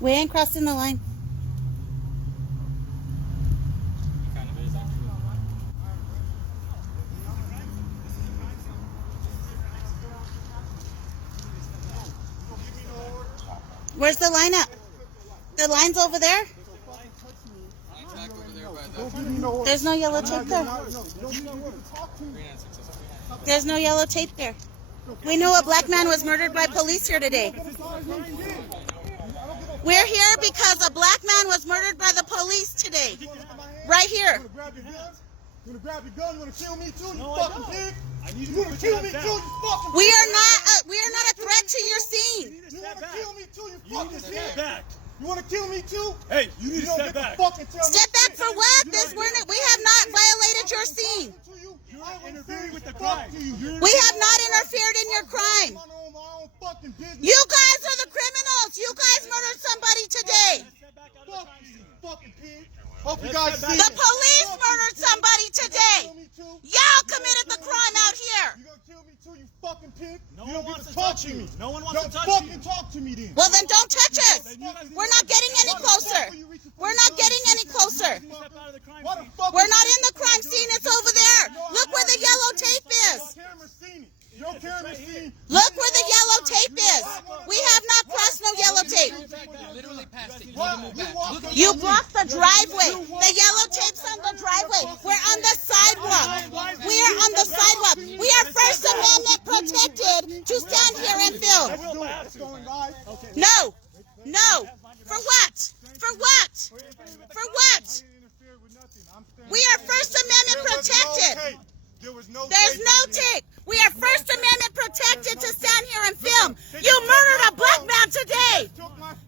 We ain't crossing the line. He kind of is, actually. Where's the line at? The line's over there? There's no yellow tape there. There's no yellow tape there. We know a black man was murdered by police here today. We're here because a black man was murdered by the police today. Right here. You wanna grab your gun? You wanna kill me too? You fucking pig! You wanna kill me too? You fucking We are not a threat to your scene. You wanna kill me too? You fucking pig! Back. You wanna kill me too? Hey, you need to step back. Step back for what? We have not violated your scene. You're interfering with the crime. We have not interfered in your crime. You guys are the criminals. You guys murdered somebody today. Fucking pig! Hope you guys see The police murdered somebody today. Y'all committed the crime out here. You gonna kill me too, you fucking pig? No You one don't get wants to to talk touch to you. me. No one wants to touch Don't fucking you. talk to me then. Well, then don't touch us. We're not getting any closer. We're not getting any closer. Step out of the crime Why the scene. fuck We're not in the crime scene. It's over there. Look where the yellow tape is. Your camera's seen it. Your camera's seen it. Look where the yellow tape is. We have not crossed no yellow tape. Literally past it. You blocked the driveway. The yellow tape's on the driveway. We're on the sidewalk. We are on the sidewalk. We are First Amendment protected to stand here and film. It's going live. No. No. For what? For what? For what? We are First Amendment protected. There's no tape. We are First Amendment protected to stand here and film. You murdered a black man today.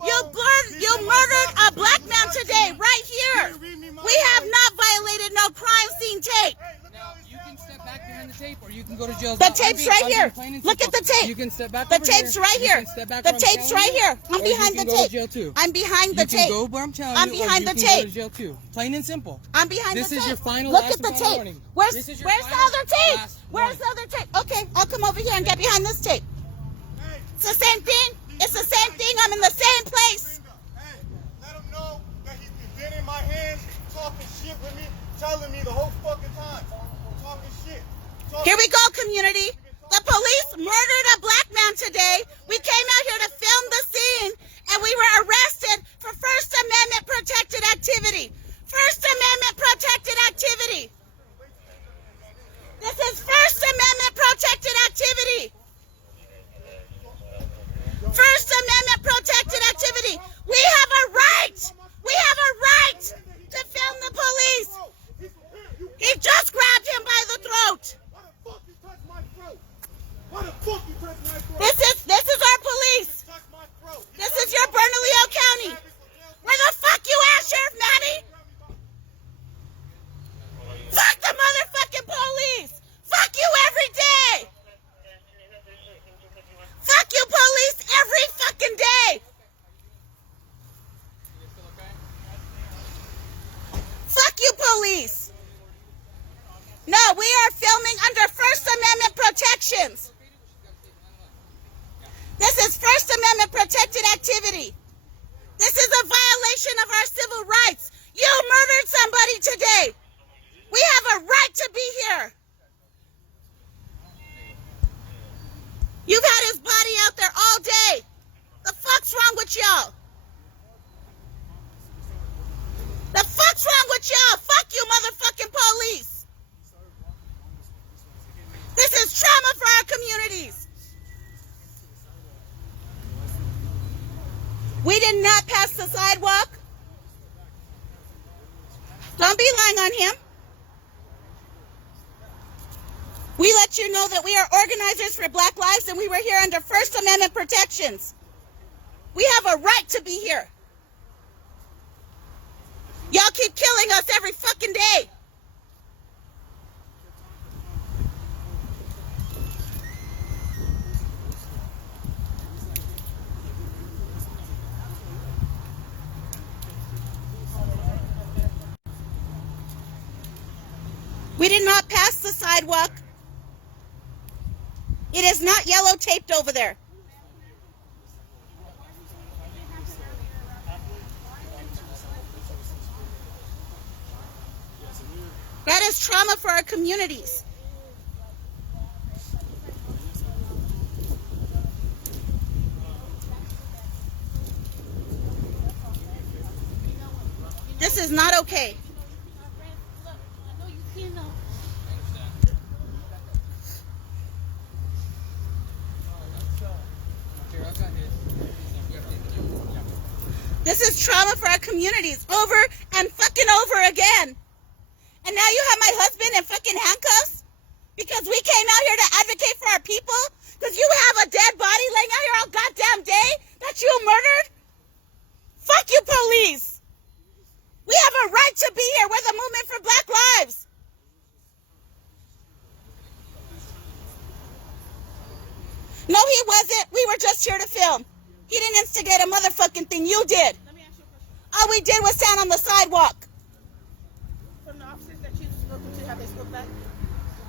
You murdered a black man today, right here. We have not violated no crime scene tape. Now, you can step back behind the tape, or you can go to jail. The tape's right here. Look at the tape. You can step back. The tape's right here. The tape's right here. I'm behind the tape. I'm behind the tape. You can go where I'm telling I'm you, or behind you the can go tape. to jail too. Plain and simple. I'm behind the tape. This is your final Look last at the and final tape. warning. Where's This is your the final other tape? last Where's the other tape? Okay, I'll come over here and get behind this tape. It's the same thing. It's the same thing. I'm in the same place. Hey, let him know that he's been in my hands, talking shit with me, telling me the whole fucking time. Talking shit. Here we go, community. The police murdered a black man today. We came out here to film the scene, and we were arrested for First Amendment protected activity. First Amendment protected activity. This is First Amendment protected activity. First Amendment protected activity. We have a right. We have a right to film the police. He just grabbed him by the throat. Why the fuck you touch my throat? Why the fuck you touch my throat? This is our police. Touch my throat. This is your Bernalillo County. Where the fuck you at, Sheriff Manny? Fuck the motherfucking police. Fuck you every day. Fuck you, police, every fucking day. Fuck you, police. No, we are filming under First Amendment protections. This is First Amendment protected activity. This is a violation of our civil rights. You murdered somebody today. We have a right to be here. You've had his body out there all day. The fuck's wrong with y'all? The fuck's wrong with y'all? Fuck you, motherfucking police. This is trauma for our communities. We did not pass the sidewalk. Don't be lying on him. We let you know that we are organizers for Black Lives and we were here under First Amendment protections. We have a right to be here. Y'all keep killing us every fucking day. We did not pass the sidewalk. It is not yellow taped over there. That is trauma for our communities. This is not okay. This is trauma for our communities over and fucking over again. And now you have my husband in fucking handcuffs because we came out here to advocate for our people because you have a dead body laying out here all goddamn day that you murdered? Fuck you, police. We have a right to be here. We're the movement for Black Lives. No, he wasn't. We were just here to film. He didn't instigate a motherfucking thing. You did. Let me ask you a question. All we did was stand on the sidewalk. From the officers that you've spoken to, have they spoke back?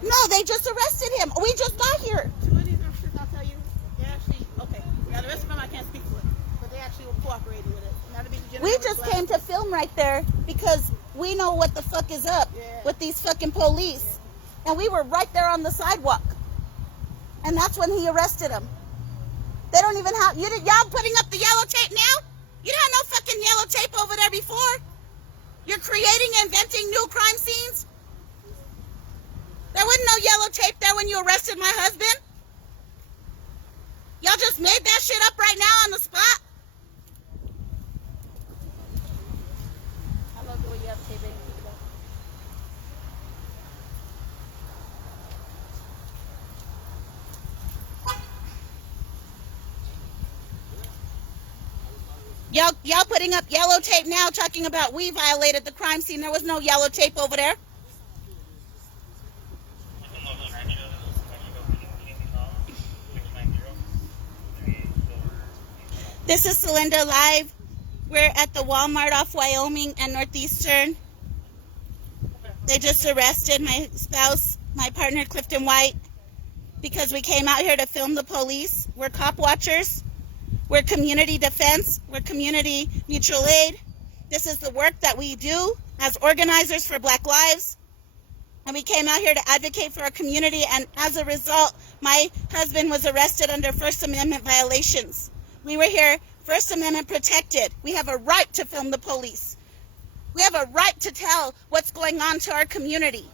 No, they just arrested him. We just got here. Two of these officers, I'll tell you, they actually, okay. Yeah, the rest of them I can't speak for it. But they actually were cooperating with it. Not to be We degenerate, just but- came to film right there because we know what the fuck is up with these fucking police. And we were right there on the sidewalk. And that's when he arrested him. They don't even have, y'all putting up the yellow tape now? You didn't have no fucking yellow tape over there before. You're creating and inventing new crime scenes? There wasn't no yellow tape there when you arrested my husband. Y'all just made that shit up right now on the spot? I love the way you have tape in. Keep it up. Y'all putting up yellow tape now talking about we violated the crime scene. There was no yellow tape over there. This is Celinda Live. We're at the Walmart off Wyoming and Northeastern. They just arrested my spouse, my partner Clifton White, because we came out here to film the police. We're cop watchers. We're community defense. We're community mutual aid. This is the work that we do as organizers for Black Lives. And we came out here to advocate for our community. And as a result, my husband was arrested under First Amendment violations. We were here First Amendment protected. We have a right to film the police. We have a right to tell what's going on to our community.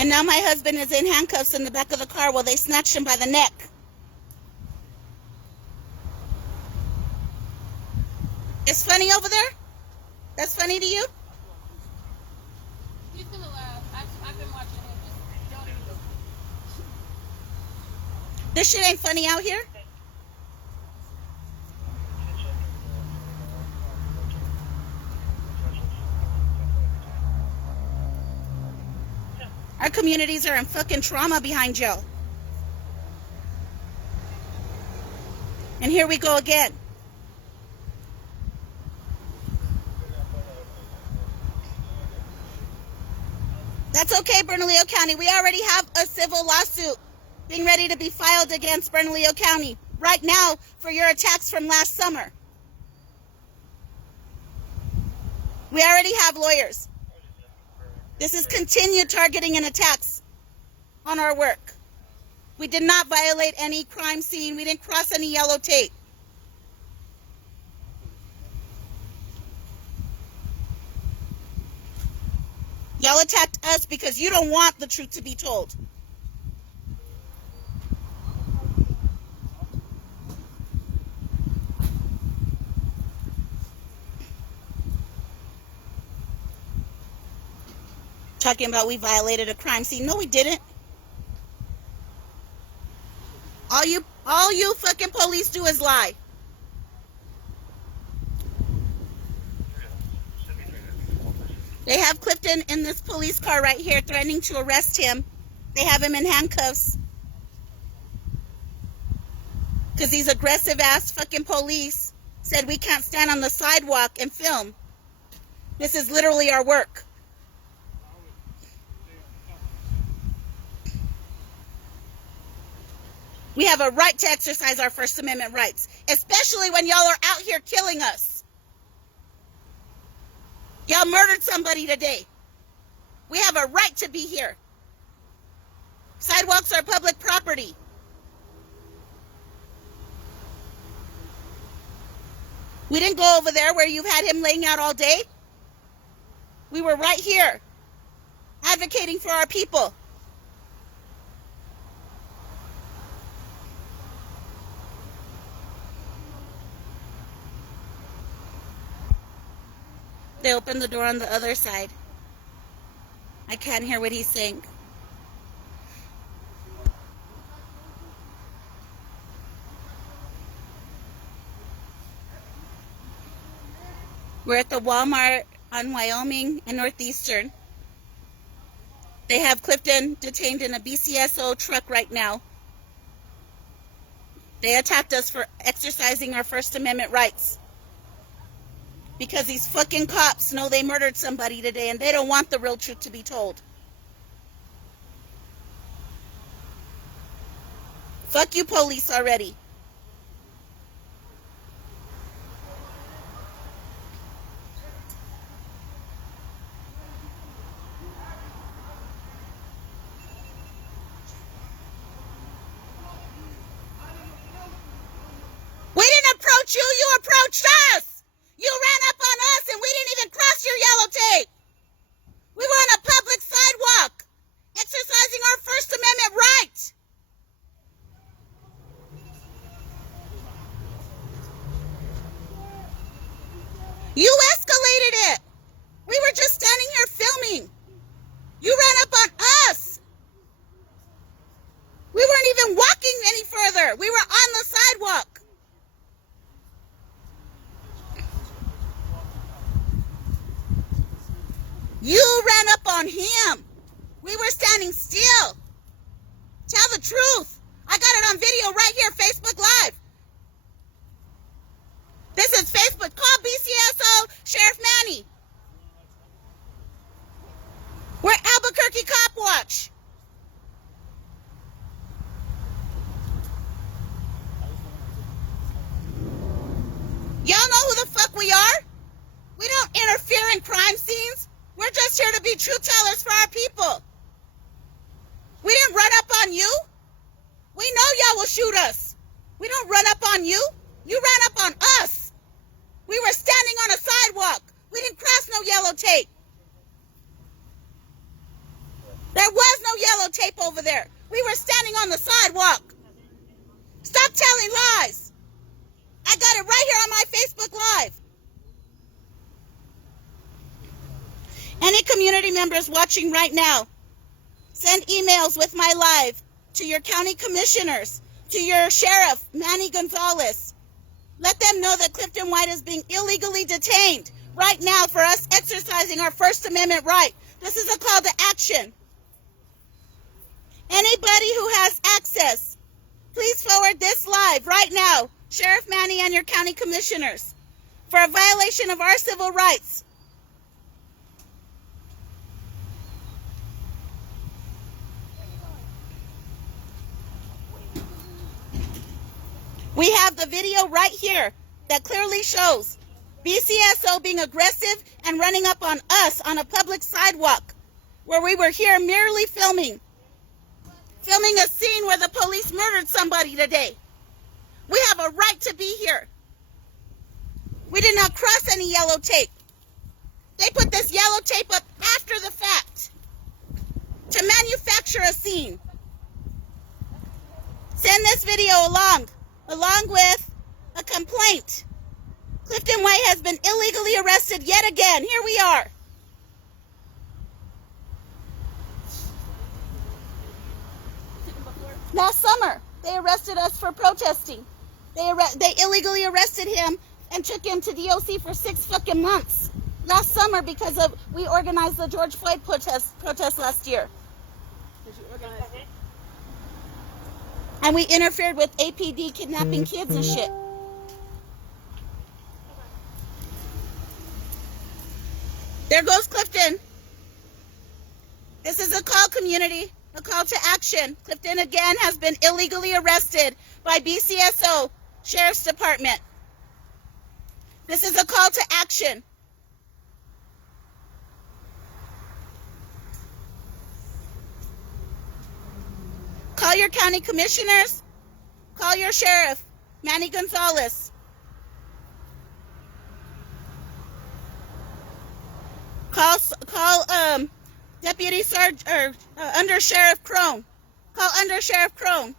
And now my husband is in handcuffs in the back of the car while they snatched him by the neck. It's funny over there? That's funny to you? He's gonna laugh. I've been watching him. Just don't even. This shit ain't funny out here? Our communities are in fucking trauma behind y'all. And here we go again. That's okay, Bernalillo County. We already have a civil lawsuit being ready to be filed against Bernalillo County right now for your attacks from last summer. We already have lawyers. This is continued targeting and attacks on our work. We did not violate any crime scene. We didn't cross any yellow tape. Y'all attacked us because you don't want the truth to be told. Talking about we violated a crime scene. No, we didn't. All you fucking police do is lie. They have Clifton in this police car right here threatening to arrest him. They have him in handcuffs. Because these aggressive ass fucking police said we can't stand on the sidewalk and film. This is literally our work. We have a right to exercise our First Amendment rights, especially when y'all are out here killing us. Y'all murdered somebody today. We have a right to be here. Sidewalks are public property. We didn't go over there where you've had him laying out all day. We were right here, advocating for our people. They opened the door on the other side. I can't hear what he's saying. We're at the Walmart on Wyoming and Northeastern. They have Clifton detained in a BCSO truck right now. They attacked us for exercising our First Amendment rights. Because these fucking cops know they murdered somebody today and they don't want the real truth to be told. Fuck you, police, already. We didn't approach you, you approached us. You ran up on us and we didn't even cross your yellow tape. We were on a public sidewalk, exercising our First Amendment right. You escalated it. We were just standing here filming. You ran up on us. We weren't even walking any further. We were on the sidewalk. You ran up on him. We were standing still. Tell the truth. I got it on video right here, Facebook Live. This is Facebook. Call BCSO Sheriff Manny. We're Albuquerque Cop Watch. Y'all know who the fuck we are? We don't interfere in crime scenes. We're just here to be truth tellers for our people. We didn't run up on you. We know y'all will shoot us. We don't run up on you. You ran up on us. We were standing on a sidewalk. We didn't cross no yellow tape. There was no yellow tape over there. We were standing on the sidewalk. Stop telling lies. I got it right here on my Facebook Live. Any community members watching right now, send emails with my live to your county commissioners, to your sheriff, Manny Gonzalez. Let them know that Clifton White is being illegally detained right now for us exercising our First Amendment right. This is a call to action. Anybody who has access, please forward this live right now, Sheriff Manny and your county commissioners, for a violation of our civil rights. We have the video right here that clearly shows BCSO being aggressive and running up on us on a public sidewalk where we were here merely filming a scene where the police murdered somebody today. We have a right to be here. We did not cross any yellow tape. They put this yellow tape up after the fact to manufacture a scene. Send this video along with a complaint. Clifton White has been illegally arrested yet again. Here we are. Last summer, they arrested us for protesting. They illegally arrested him and took him to DOC for 6 fucking months. Last summer because we organized the George Floyd protest last year. Did you organize it? And we interfered with APD kidnapping kids and shit. There goes Clifton. This is a call, community. A call to action. Clifton again has been illegally arrested by BCSO Sheriff's Department. This is a call to action. Call your county commissioners. Call your sheriff, Manny Gonzalez. Call Deputy Sergeant or Under Sheriff Crone. Call Under Sheriff Crone.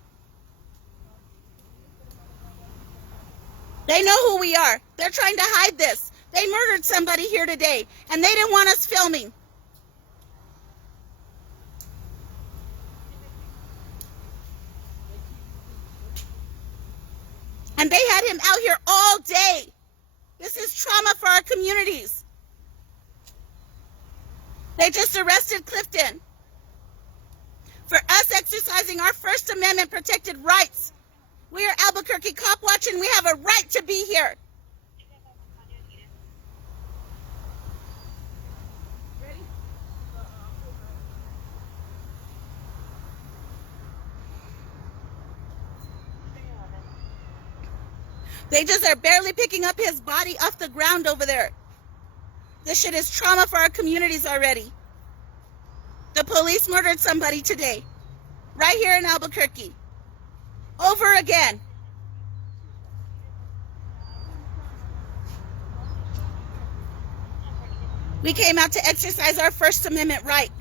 They know who we are. They're trying to hide this. They murdered somebody here today, and they didn't want us filming. And they had him out here all day. This is trauma for our communities. They just arrested Clifton for us exercising our First Amendment protected rights. We are Albuquerque Cop Watch, and we have a right to be here. Ready? They just are barely picking up his body off the ground over there. This shit is trauma for our communities already. The police murdered somebody today, right here in Albuquerque. Over again. We came out to exercise our First Amendment right.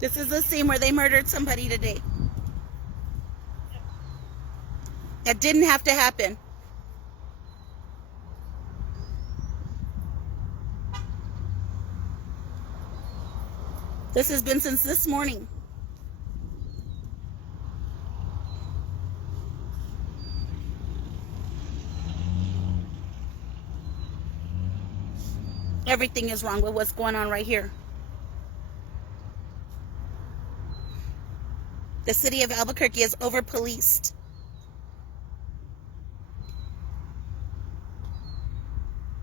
This is the scene where they murdered somebody today. That didn't have to happen. This has been since this morning. Everything is wrong with what's going on right here. The city of Albuquerque is over-policed.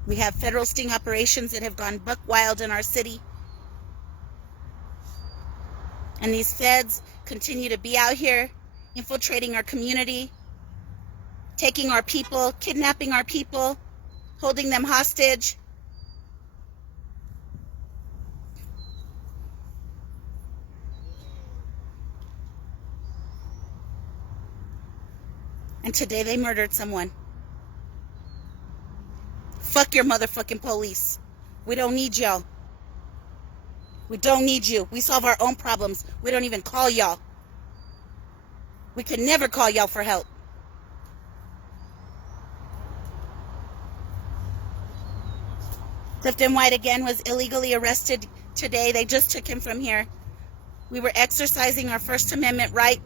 We have federal sting operations that have gone buck wild in our city. And these feds continue to be out here infiltrating our community, taking our people, kidnapping our people, holding them hostage. And today they murdered someone. Fuck your motherfucking police. We don't need y'all. We don't need you. We solve our own problems. We don't even call y'all. We could never call y'all for help. Clifton White again was illegally arrested today. They just took him from here. We were exercising our First Amendment right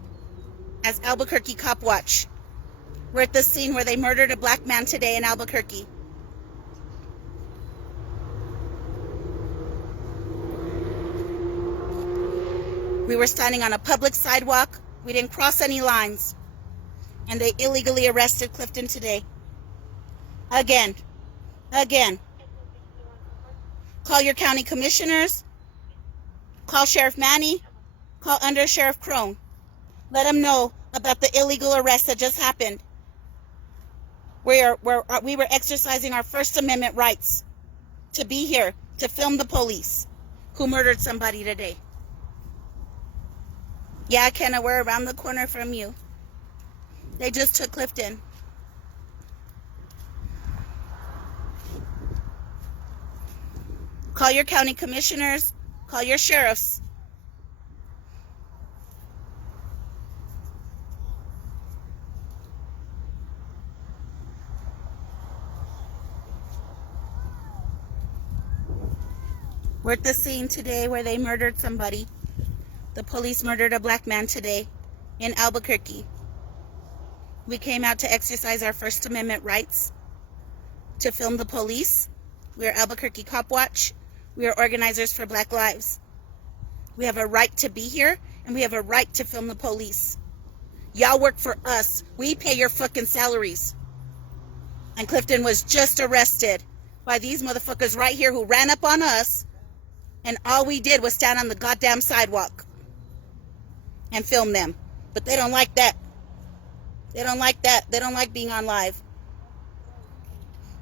as Albuquerque Cop Watch. We're at the scene where they murdered a black man today in Albuquerque. We were standing on a public sidewalk. We didn't cross any lines. And they illegally arrested Clifton today. Again. Again. Call your county commissioners. Call Sheriff Manny. Call Under Sheriff Crone. Let them know about the illegal arrest that just happened. We were exercising our First Amendment rights to be here, to film the police who murdered somebody today. Yeah, Kenna, we're around the corner from you. They just took Clifton. Call your county commissioners. Call your sheriffs. We're at the scene today where they murdered somebody. The police murdered a black man today in Albuquerque. We came out to exercise our First Amendment rights to film the police. We are Albuquerque Cop Watch. We are organizers for Black Lives. We have a right to be here, and we have a right to film the police. Y'all work for us. We pay your fucking salaries. And Clifton was just arrested by these motherfuckers right here who ran up on us, and all we did was stand on the goddamn sidewalk and film them. But they don't like that. They don't like that. They don't like being on live.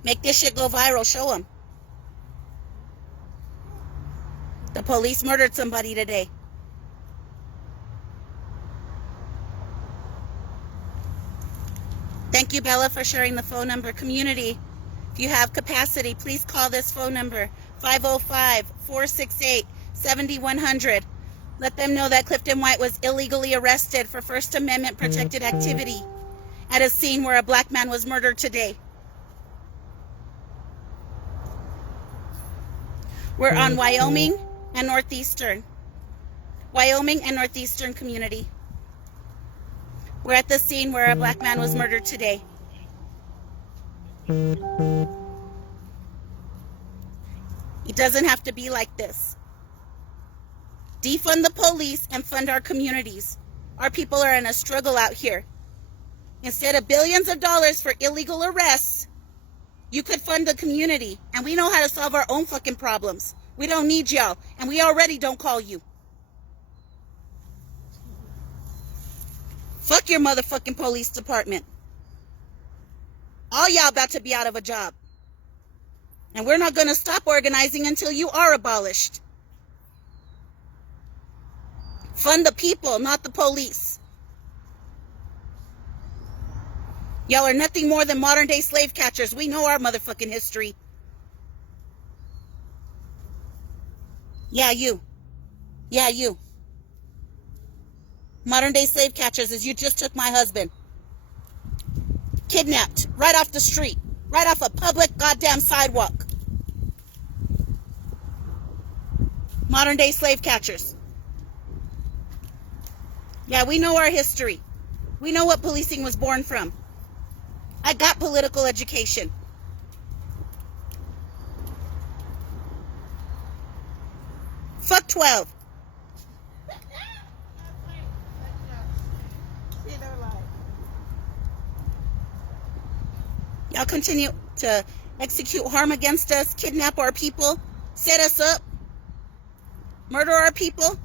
Make this shit go viral. Show them. The police murdered somebody today. Thank you, Bella, for sharing the phone number. Community, if you have capacity, please call this phone number, 505-468-7100. Let them know that Clifton White was illegally arrested for First Amendment protected activity at a scene where a black man was murdered today. We're on Wyoming and Northeastern. Wyoming and Northeastern community. We're at the scene where a black man was murdered today. It doesn't have to be like this. Defund the police and fund our communities. Our people are in a struggle out here. Instead of billions of dollars for illegal arrests, you could fund the community. And we know how to solve our own fucking problems. We don't need y'all. And we already don't call you. Fuck your motherfucking police department. All y'all about to be out of a job. And we're not going to stop organizing until you are abolished. Fund the people, not the police. Y'all are nothing more than modern day slave catchers. We know our motherfucking history. Yeah, you. Yeah, you. Modern day slave catchers is you just took my husband. Kidnapped. Right off the street. Right off a public goddamn sidewalk. Modern day slave catchers. Yeah, we know our history. We know what policing was born from. I got political education. Fuck 12. Y'all continue to execute harm against us, kidnap our people, set us up, murder our people.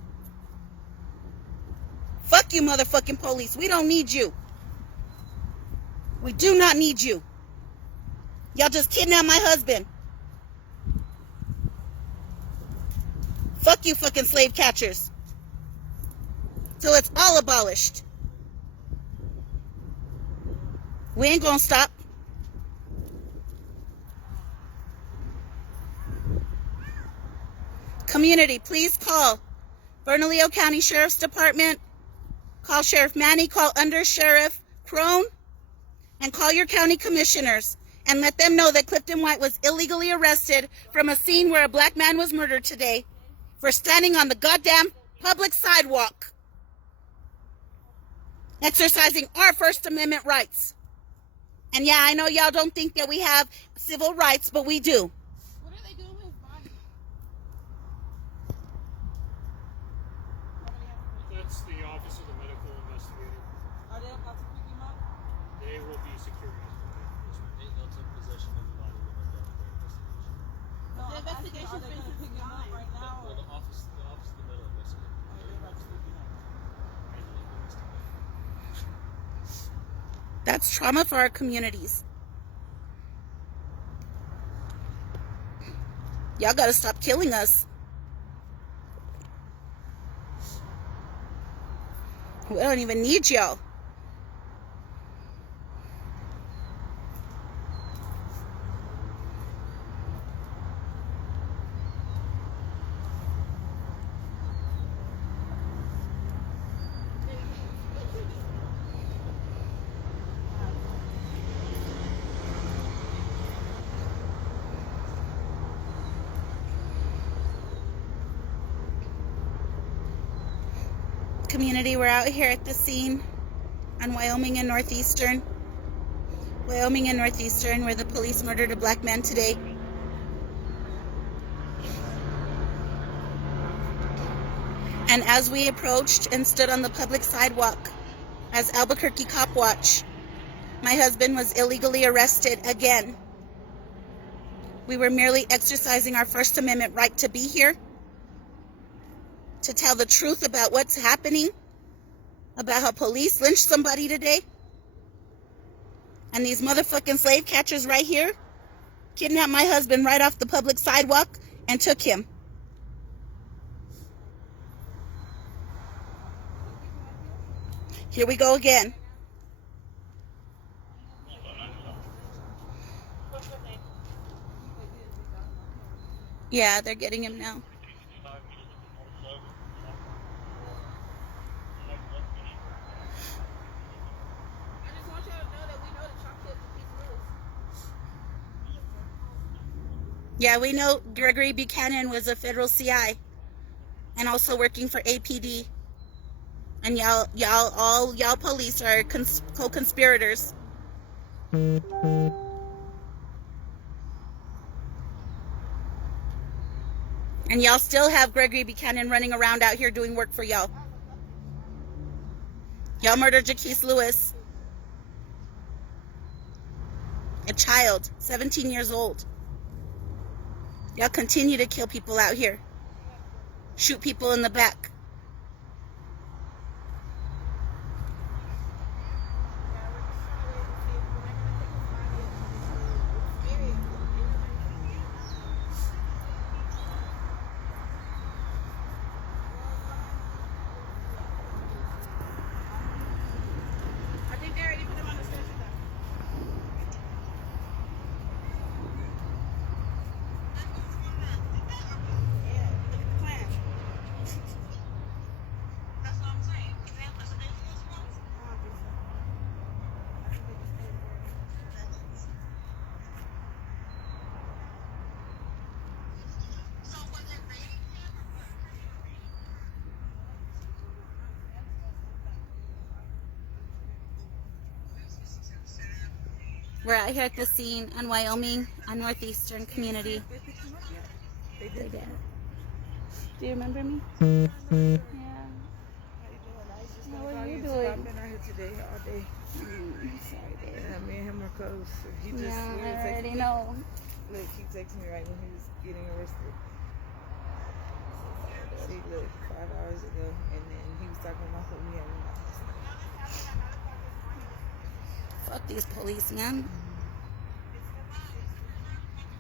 Fuck you, motherfucking police. We don't need you. We do not need you. Y'all just kidnapped my husband. Fuck you, fucking slave catchers. Till it's all abolished. We ain't gonna stop. Community, please call Bernalillo County Sheriff's Department. Call Sheriff Manny, call Under Sheriff Crone, and call your county commissioners and let them know that Clifton White was illegally arrested from a scene where a black man was murdered today for standing on the goddamn public sidewalk, exercising our First Amendment rights. And yeah, I know y'all don't think that we have civil rights, but we do. What are they doing with his body? That's the Office of the Medical Investigator. Are they about to pick him up? They will be securing his body. They'll take possession of the body when they're done with their investigation. The investigation's been pick him up right now. Well, the office of the medical investigator. That's trauma for our communities. Y'all gotta stop killing us. We don't even need y'all. Community, we're out here at the scene on Wyoming and Northeastern. Wyoming and Northeastern, where the police murdered a black man today. And as we approached and stood on the public sidewalk as Albuquerque Cop Watch, my husband was illegally arrested again We were merely exercising our First Amendment right to be here, to tell the truth about what's happening, about how police lynched somebody today. And these motherfucking slave catchers right here kidnapped my husband right off the public sidewalk and took him. Here we go again. Yeah, they're getting him now. I just want y'all to know that we know the chocolate piece of Yeah, we know Gregory Buchanan was a federal CI and also working for APD. And y'all police are co-conspirators. And y'all still have Gregory Buchanan running around out here doing work for y'all. Y'all murdered Jaquise Lewis. A child, 17 years old. Y'all continue to kill people out here. Shoot people in the back. I think they already put him on the stretcher though. Yeah, look at the plan. That's what I'm saying. Was that the state force ones? I don't think so. I think they just stayed there. So was it raining him or what? We're out here at the scene in Wyoming, on Northeastern community. They did. Do you remember me? Yeah. How are you doing? I've been out here today all day. Sorry, babe. Yeah, me and him are close. He just Yeah, he was I already texting me. know. Look, he texted me right when he was getting arrested. See, look, 5 hours ago, and then he was talking about what we had in the house. Fuck these police, man.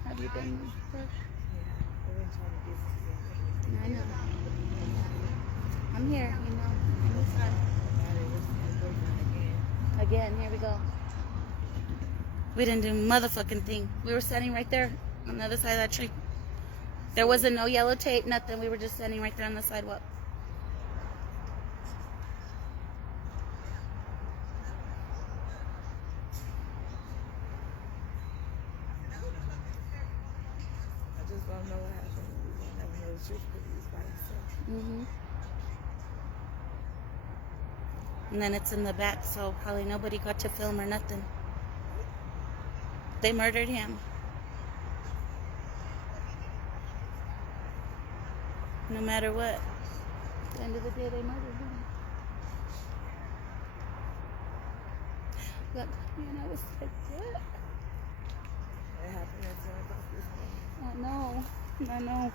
Have you been? Yeah, I've been trying to get to I know. I'm here, you know. Anytime. now they arrested his boyfriend again. Again, here we go. We didn't do motherfucking thing. We were standing right there on the other side of that tree. There wasn't no yellow tape, nothing. We were just standing right there on the sidewalk. I just don't know what happened. We don't never know the truth because he was by himself. And then it's in the back, so probably nobody got to film or nothing. They murdered him. No matter what. At the end of the day, they murdered him. Look, man, I was like, what? It happened at 10 o'clock this morning. I know.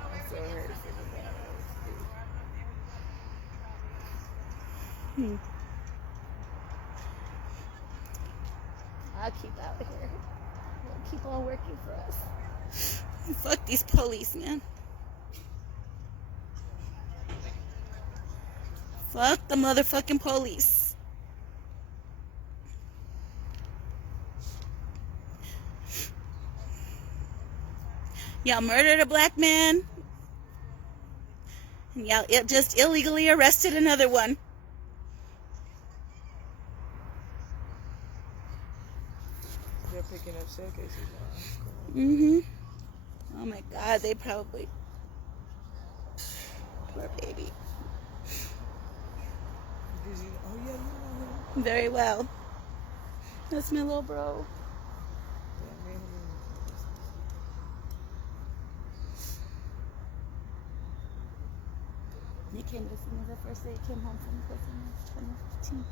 I'm so hurt for the bad. I'll keep out here. We'll keep on working for us. Fuck these police, man. Fuck the motherfucking police. Y'all murdered a black man. And y'all just illegally arrested another one. They're picking up shell cases Mm-hmm. Oh my God, they probably... Poor baby. Did you? Oh yeah, you know him. Very well. That's my little bro. Yeah, me and him. He came to see me the first day he came home from prison in 2015.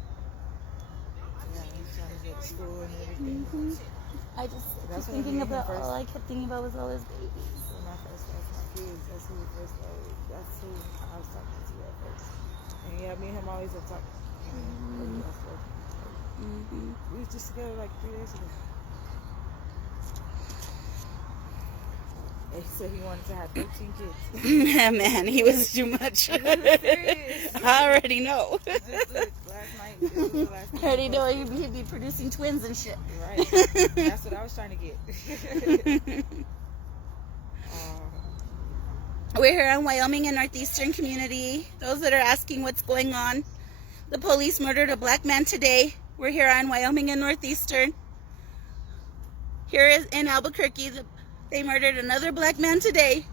Yeah, he's trying to get to school and everything. I just That's keep when thinking me and him about, first- all I kept thinking about was all his babies. When I first lost my kids, that's who we first started. That's who I was talking to at first. And yeah, me and him always have talked. We was just together like 3 days ago. And he said he wanted to have 13 kids. Man, he was too much. Serious. I already know. Just look, last night, this was the last I time already he know posted. he'd be producing twins and shit. Right. That's what I was trying to get. We're here in Wyoming in Northeastern community. Those that are asking what's going on, the police murdered a black man today. We're here in Wyoming in Northeastern. Here is in Albuquerque, they murdered another black man today.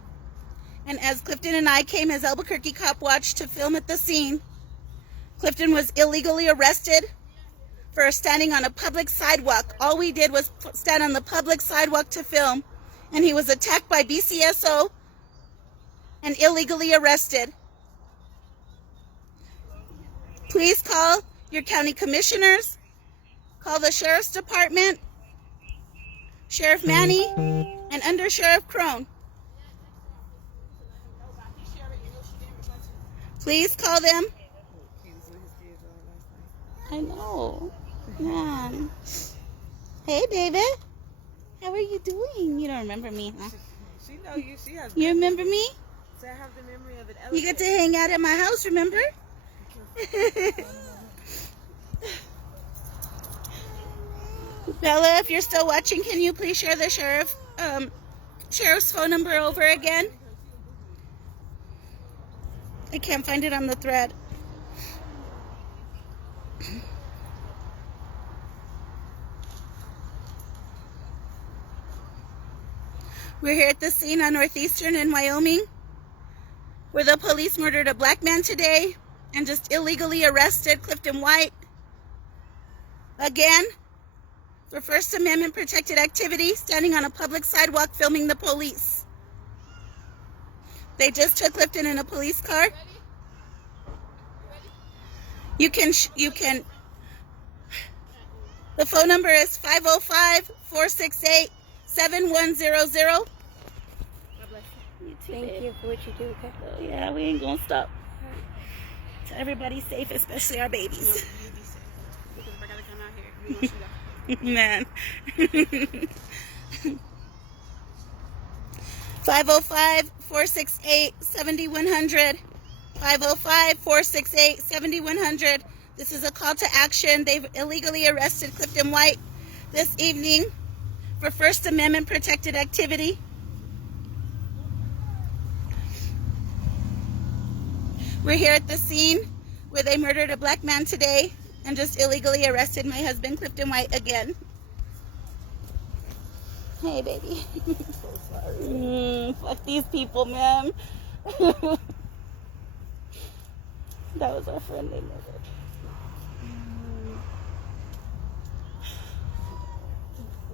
And as Clifton and I came as Albuquerque Cop Watch to film at the scene, Clifton was illegally arrested for standing on a public sidewalk. All we did was stand on the public sidewalk to film, and he was attacked by BCSO and illegally arrested. Please call your county commissioners, call the sheriff's department, Sheriff Manny, and Under Sheriff Crone. Please call them. I know, man. Hey, baby. How are you doing? You don't remember me, huh? She know you. She has. You remember me? To have the memory of an You elephant. get to hang out at my house, remember? Bella, if you're still watching, can you please share the sheriff's phone number over again? I can't find it on the thread. We're here at the scene on Northeastern in Wyoming, where the police murdered a black man today and just illegally arrested Clifton White again for First Amendment protected activity, standing on a public sidewalk filming the police. They just took Clifton in a police car. You can, the phone number is 505-468-7100. Thank you for what you do, okay? Oh, yeah, we ain't gonna stop. So everybody's safe, especially our babies. You be safe. Because if I gotta come out here, we gonna shoot up. Man. 505-468-7100. 505-468-7100. This is a call to action. They've illegally arrested Clifton White this evening for First Amendment protected activity. We're here at the scene where they murdered a black man today and just illegally arrested my husband, Clifton White, again. Hey, baby. So sorry. Fuck these people, man. That was our friend they murdered.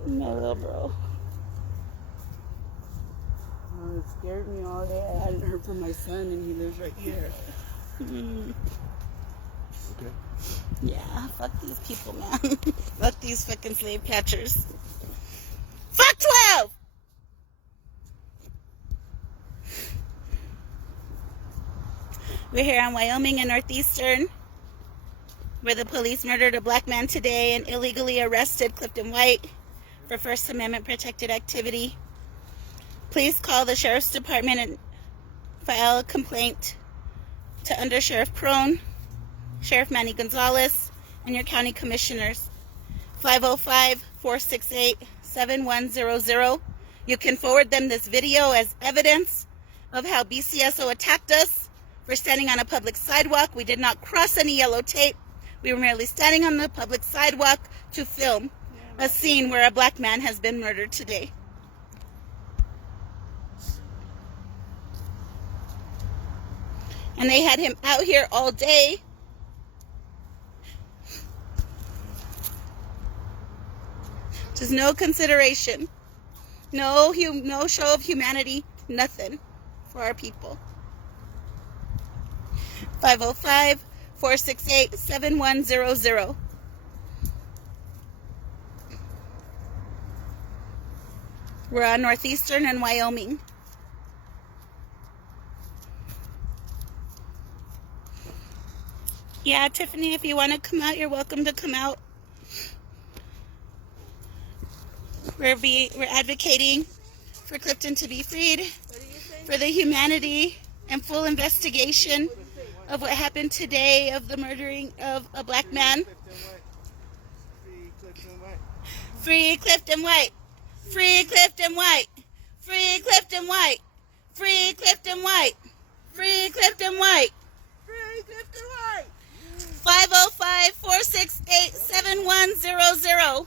My little bro. Oh, it scared me all day. I hadn't heard from my son, and he lives right here. Okay. Yeah, fuck these people, man. Fuck these fucking slave catchers. Fuck 12! We're here in Wyoming in Northeastern, where the police murdered a black man today and illegally arrested Clifton White for First Amendment protected activity. Please call the Sheriff's Department and file a complaint to Under Sheriff Crone, Sheriff Manny Gonzalez, and your county commissioners. 505-468-7100. You can forward them this video as evidence of how BCSO attacked us for standing on a public sidewalk. We did not cross any yellow tape. We were merely standing on the public sidewalk to film a scene where a black man has been murdered today. And they had him out here all day. Just no consideration. No show of humanity. Nothing for our people. 505-468-7100. We're on Northeastern in Wyoming. Yeah, Tiffany, if you want to come out, you're welcome to come out. We're advocating for Clifton to be freed, for the humanity and full investigation of what happened today, of the murdering of a black man. Free Clifton White. Free Clifton White. Free Clifton White. Free Clifton White. Free Clifton White. Free Clifton White. 505-468-7100.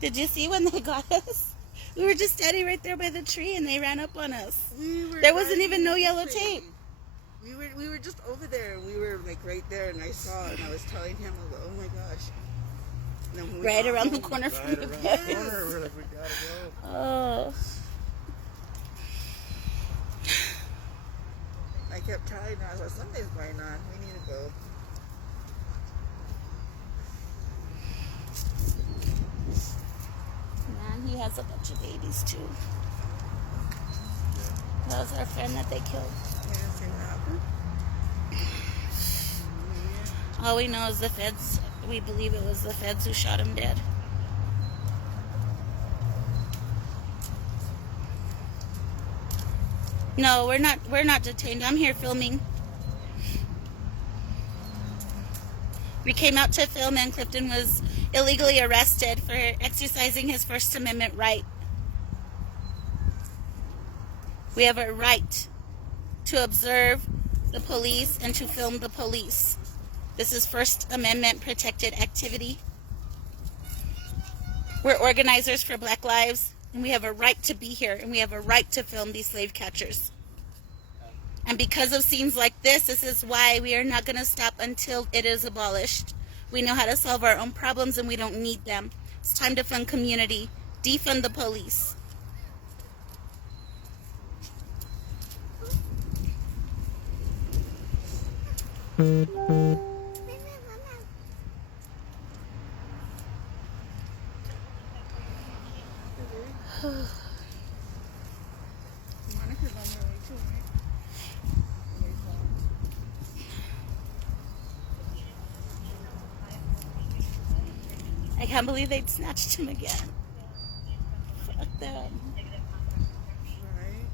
Did you see when they got us? We were just standing right there by the tree and they ran up on us. There wasn't even no yellow tape. We were just over there, and we were like right there, and I saw it, and I was telling him, I was like, oh my gosh. And then when we Right got around the home, corner from the We're bed. like, we gotta go. Oh. I kept telling her, I was like, something's going on. We need to go. Man, he has a bunch of babies too. That was our friend that they killed. Anything happen? All we know is the feds, we believe it was the feds who shot him dead. No, we're not detained. I'm here filming. We came out to film and Clifton was illegally arrested for exercising his First Amendment right. We have a right to observe the police and to film the police. This is First Amendment protected activity. We're organizers for Black Lives, and we have a right to be here, and we have a right to film these slave catchers. And because of scenes like this is why we are not going to stop until it is abolished. We know how to solve our own problems, and we don't need them. It's time to fund community, defund the police. Monica's on her way too, right? I can't believe they'd snatched him again. Fuck them. Right?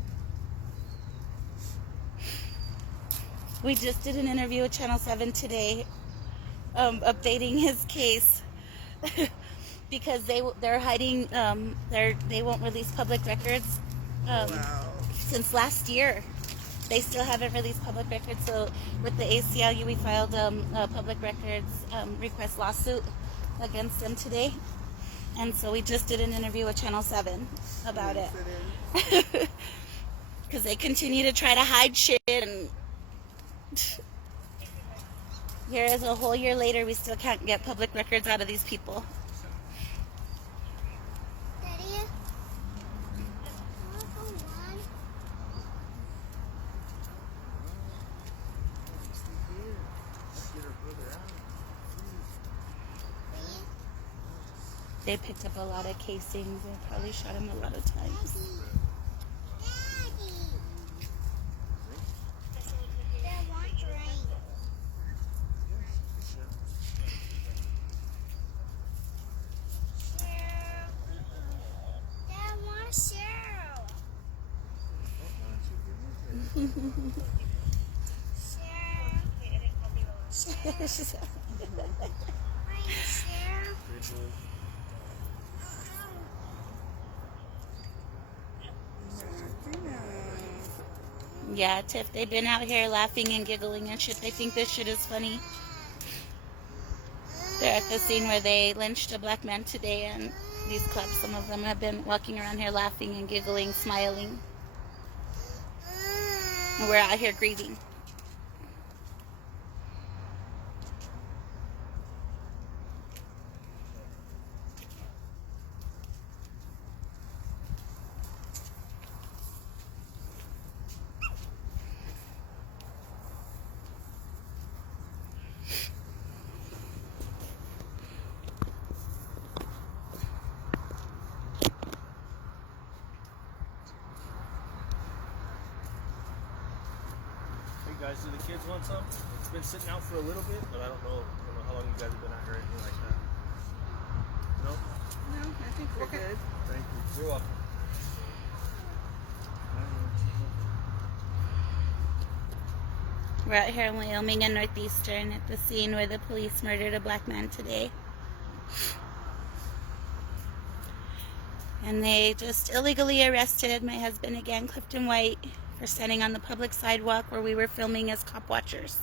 We just did an interview with Channel 7 today, updating his case because they're hiding. They won't release public records Wow. since last year. They still haven't released public records. So with the ACLU, we filed a public records request lawsuit against them today. And so we just did an interview with Channel 7 about it. Because they continue to try to hide shit, and here is a whole year later, we still can't get public records out of these people. They picked up a lot of casings and probably shot him a lot of times. Yeah, Tiff, they've been out here laughing and giggling and shit. They think this shit is funny. They're at the scene where they lynched a black man today, and these cops, some of them have been walking around here laughing and giggling, smiling. And we're out here grieving. kids want some. It's been sitting out for a little bit, but I don't know how long you guys have been out here or anything like that. No? No, I think we're good. Thank you. You're welcome. We're out here in Wyoming and Northeastern at the scene where the police murdered a black man today. And they just illegally arrested my husband again, Clifton White, for standing on the public sidewalk where we were filming as cop watchers.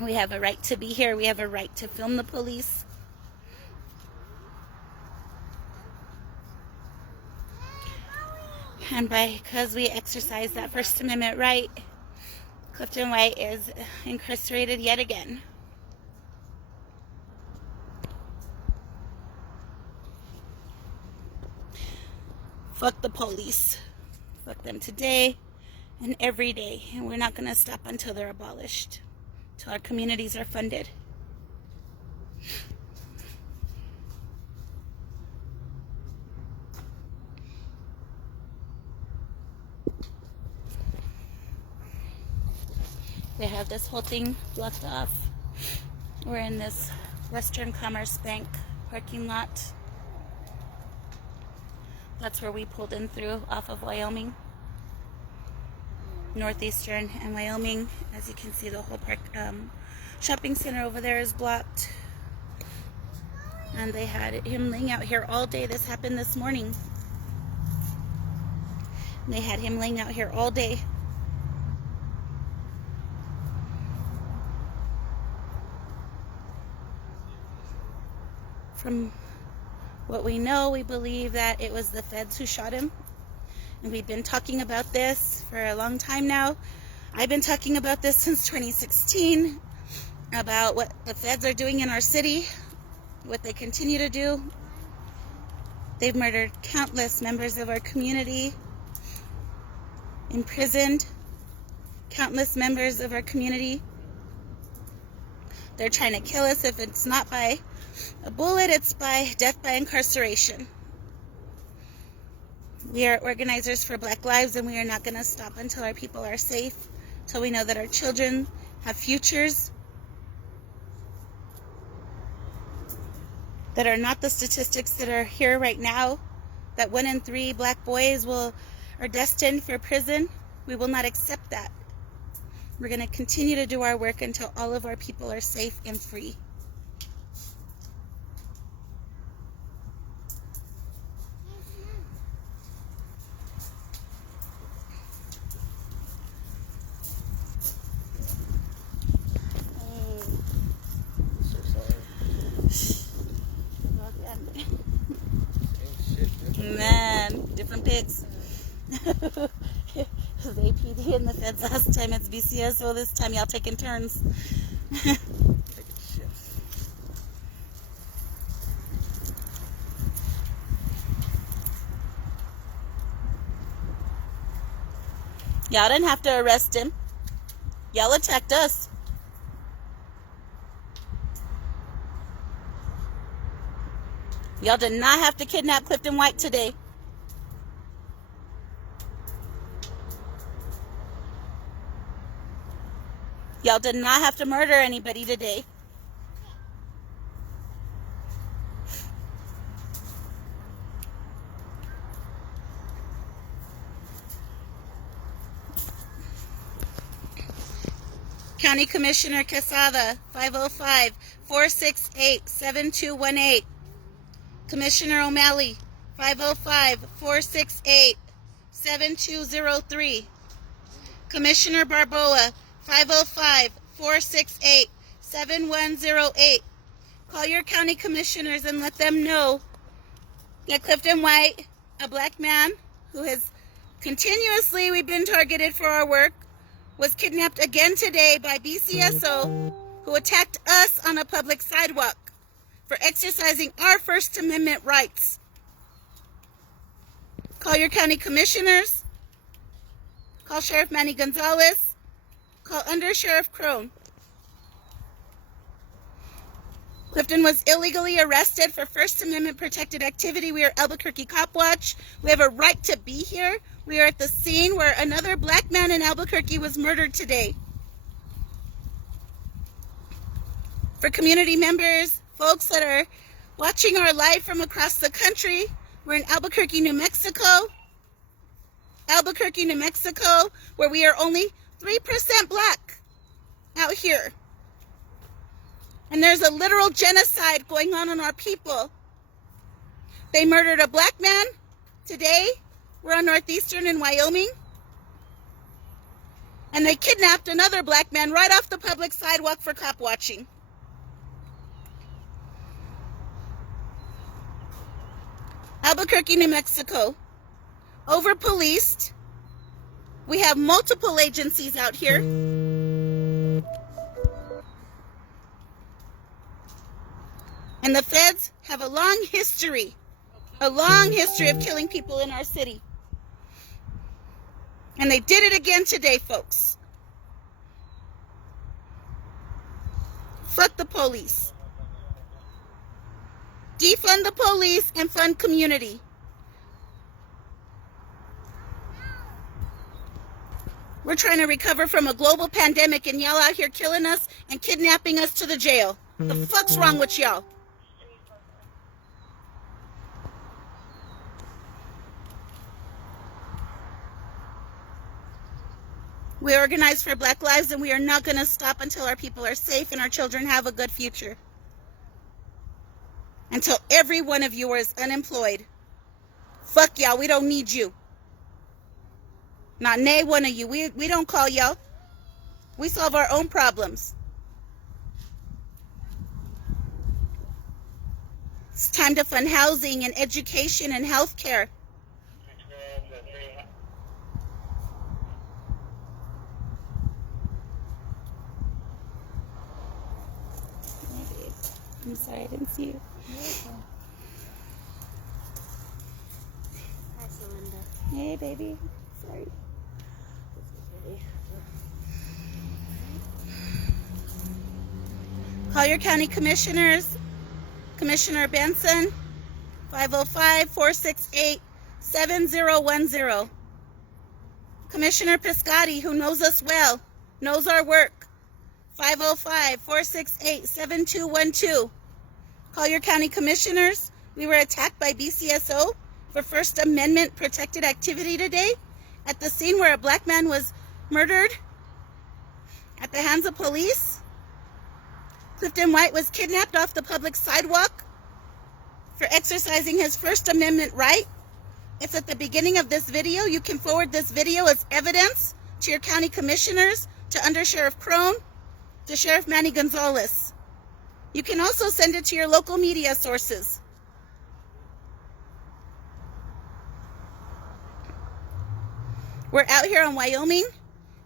We have a right to be here. We have a right to film the police. And because we exercise that First Amendment right, Clifton White is incarcerated yet again. Fuck the police. Fuck them today and every day. And we're not going to stop until they're abolished. Until our communities are funded. They have this whole thing blocked off. We're in this Western Commerce Bank parking lot. That's where we pulled in through off of Wyoming. Northeastern and Wyoming. As you can see, the whole park shopping center over there is blocked. And they had him laying out here all day. This happened this morning. They had him laying out here all day. From what we know, we believe that it was the feds who shot him. And we've been talking about this for a long time now. I've been talking about this since 2016, about what the feds are doing in our city, what they continue to do. They've murdered countless members of our community, imprisoned countless members of our community. They're trying to kill us. If it's not by a bullet, it's by death by incarceration. We are organizers for Black Lives, and we are not going to stop until our people are safe, until we know that our children have futures that are not the statistics that are here right now, that 1 in 3 black boys are destined for prison. We will not accept that. We're going to continue to do our work until all of our people are safe and free. Man, different pigs. It was APD and the feds last time. It's BCS, so this time y'all taking turns. Taking shifts. Y'all didn't have to arrest him. Y'all attacked us. Y'all did not have to kidnap Clifton White today. Y'all did not have to murder anybody today. County Commissioner Quesada, 505-468-7218. Commissioner O'Malley, 505-468-7203. Commissioner Barboa, 505-468-7108. Call your county commissioners and let them know that Clifton White, a black man who has continuously, we've been targeted for our work, was kidnapped again today by BCSO, who attacked us on a public sidewalk for exercising our First Amendment rights. Call your county commissioners. Call Sheriff Manny Gonzalez. Call Under Sheriff Crone. Clifton was illegally arrested for First Amendment protected activity. We are Albuquerque Cop Watch. We have a right to be here. We are at the scene where another black man in Albuquerque was murdered today. For community members, folks that are watching our live from across the country, we're in Albuquerque, New Mexico. Albuquerque, New Mexico, where we are only 3% black out here. And there's a literal genocide going on our people. They murdered a black man today. We're on Northeastern in Wyoming. And they kidnapped another black man right off the public sidewalk for cop watching. Albuquerque, New Mexico. Over-policed. We have multiple agencies out here. And the feds have a long history of killing people in our city. And they did it again today, folks. Fuck the police. Defund the police and fund community. We're trying to recover from a global pandemic and y'all out here killing us and kidnapping us to the jail. The fuck's wrong with y'all? We organize for Black lives and we are not going to stop until our people are safe and our children have a good future. Until every one of you is unemployed. Fuck y'all, we don't need you. Not nay one of you. We don't call y'all. We solve our own problems. It's time to fund housing and education and health care. I'm sorry, I didn't see you. Hi, Celinda. Hey, baby. Sorry. Call your county commissioners. Commissioner Benson, 505-468-7010. Commissioner Piscotti, who knows us well, knows our work, 505-468-7212. Call your county commissioners. We were attacked by BCSO for First Amendment protected activity today at the scene where a black man was murdered at the hands of police. Clifton White was kidnapped off the public sidewalk for exercising his First Amendment right. It's at the beginning of this video. You can forward this video as evidence to your county commissioners, to Under Sheriff Crone, to Sheriff Manny Gonzalez. You can also send it to your local media sources. We're out here on Wyoming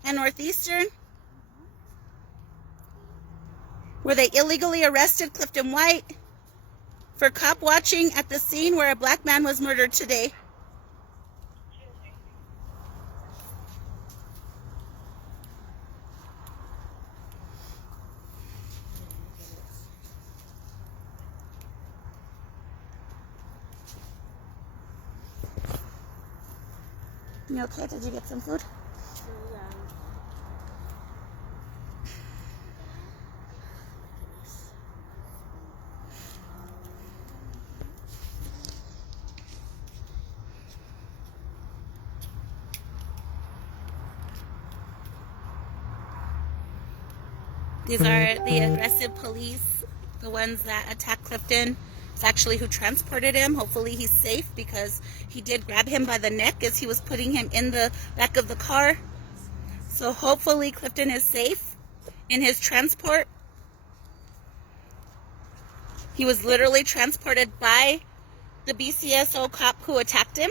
and Northeastern, where they illegally arrested Clifton White for cop watching at the scene where a black man was murdered today. You okay? Did you get some food? These are the aggressive police, the ones that attacked Clifton. It's actually who transported him. Hopefully he's safe because he did grab him by the neck as he was putting him in the back of the car. So hopefully Clifton is safe in his transport. He was literally transported by the BCSO cop who attacked him.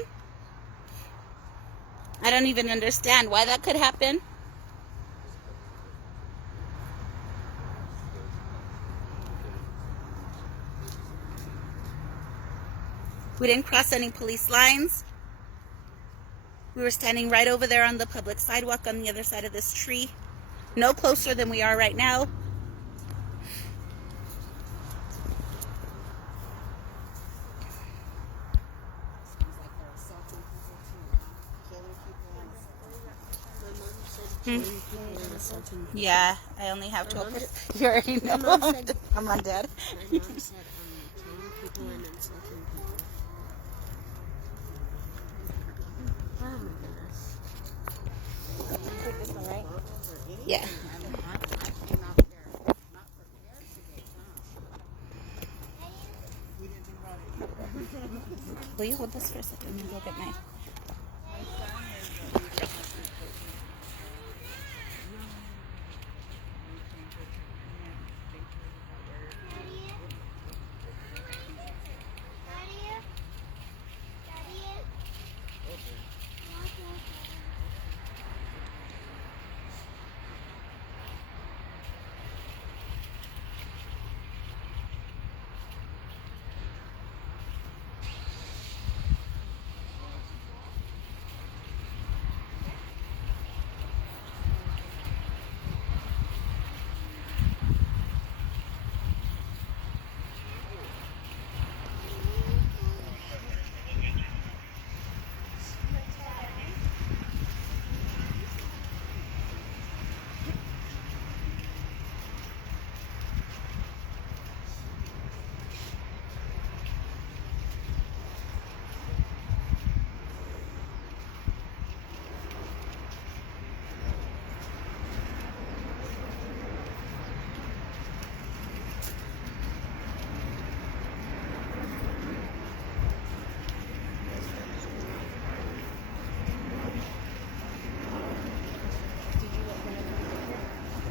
I don't even understand why that could happen. We didn't cross any police lines. We were standing right over there on the public sidewalk on the other side of this tree. No closer than we are right now. Hmm? people are assaulting people. Yeah, I only have 12%. You already know. My mom said- I'm on dead. My mom said, killing people and insulting people. Oh my goodness. Yeah. Will you hold this for a second? I'm gonna go get my.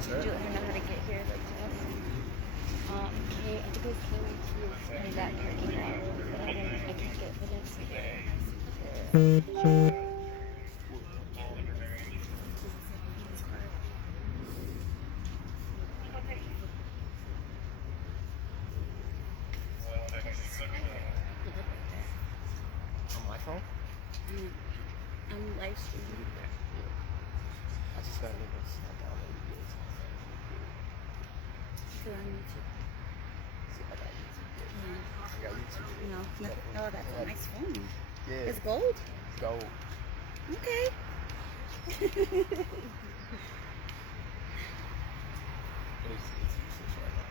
Did you let her know how to get here, like to us? Okay, I think it was coming to that parking lot, but I can't get evidence. On my phone? I'm live streaming. I just gotta look at Go on YouTube. See, I got YouTube. I got YouTube. No, oh, that's a nice phone. Yeah. It's gold? Gold. Okay. It's useless right now.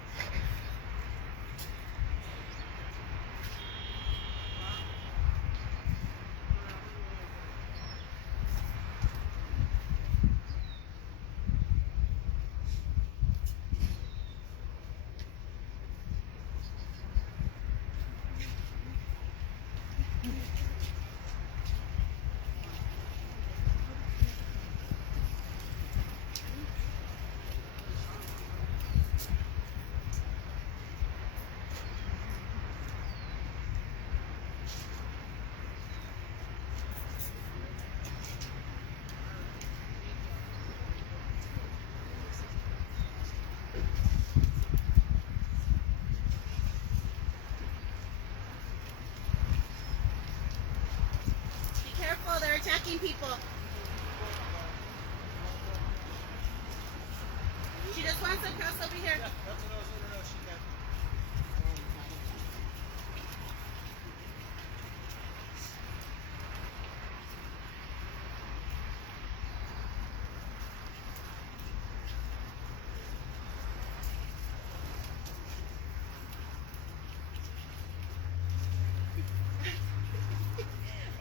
Be careful, they're attacking people. She just wants to cross over here.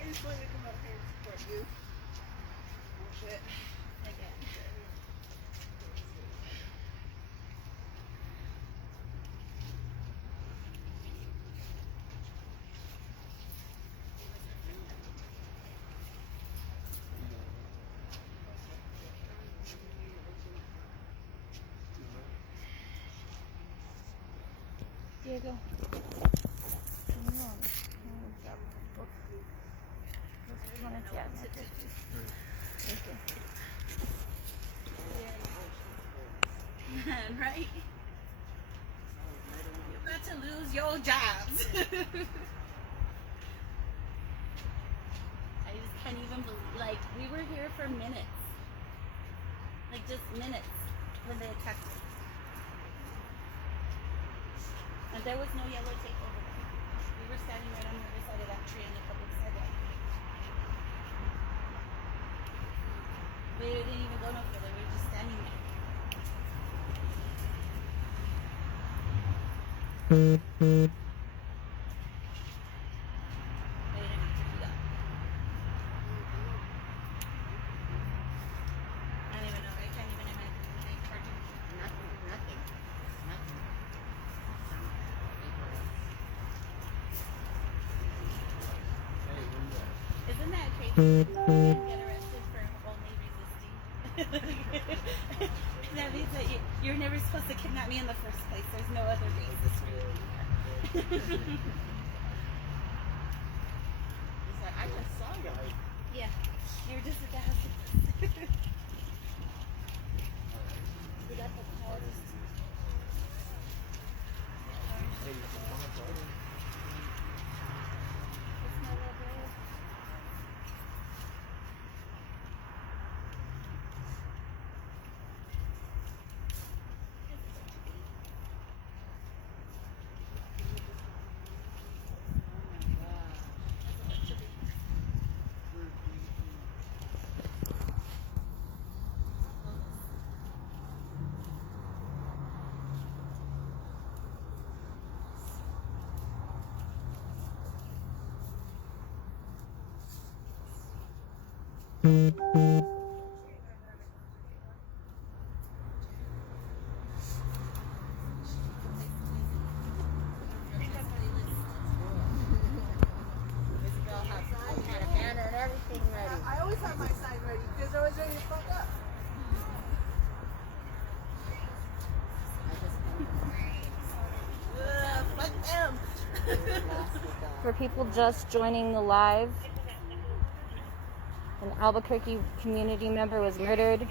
I just wanted to come up here and support you. Bullshit. Diego. Right? You're about to lose your jobs. I just can't even believe, like, we were here for minutes. Like, just minutes when they attacked us. And there was no yellow tape over there. We were standing right on the other side of that tree on the public sidewalk. We didn't even go no further. We Isn't that crazy? You get arrested for only resisting. That means that you're never supposed to kidnap me in the first place. There's no other basis for you to be here. He's like, I just saw you. Yeah, you're just at the house. We got the call. I always have my sign ready because I was ready to fuck up. Fuck them. For people just joining the live, an Albuquerque community member was murdered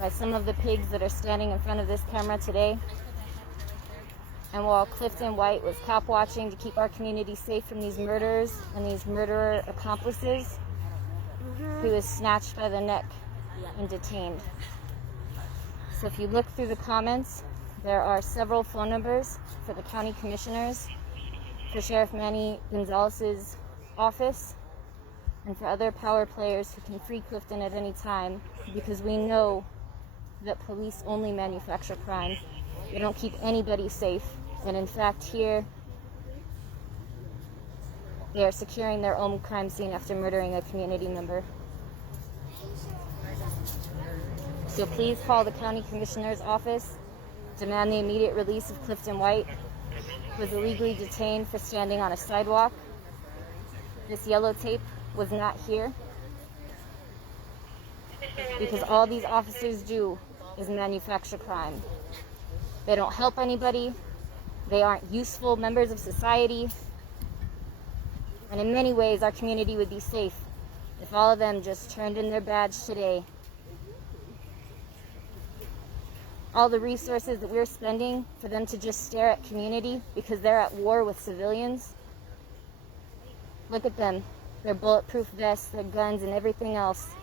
by some of the pigs that are standing in front of this camera today. And while Clifton White was cop watching to keep our community safe from these murderers and these murderer accomplices, he was snatched by the neck and detained. So if you look through the comments, there are several phone numbers for the county commissioners, for Sheriff Manny Gonzalez's office, and for other power players who can free Clifton at any time, because we know that police only manufacture crime. They don't keep anybody safe. And in fact, here, they are securing their own crime scene after murdering a community member. So please call the county commissioner's office, demand the immediate release of Clifton White, who was illegally detained for standing on a sidewalk. This yellow tape was not here, because all these officers do is manufacture crime. They don't help anybody. They aren't useful members of society. And in many ways, our community would be safe if all of them just turned in their badge today. All the resources that we're spending for them to just stare at community because they're at war with civilians. Look at them. Their bulletproof vests, their guns, and everything else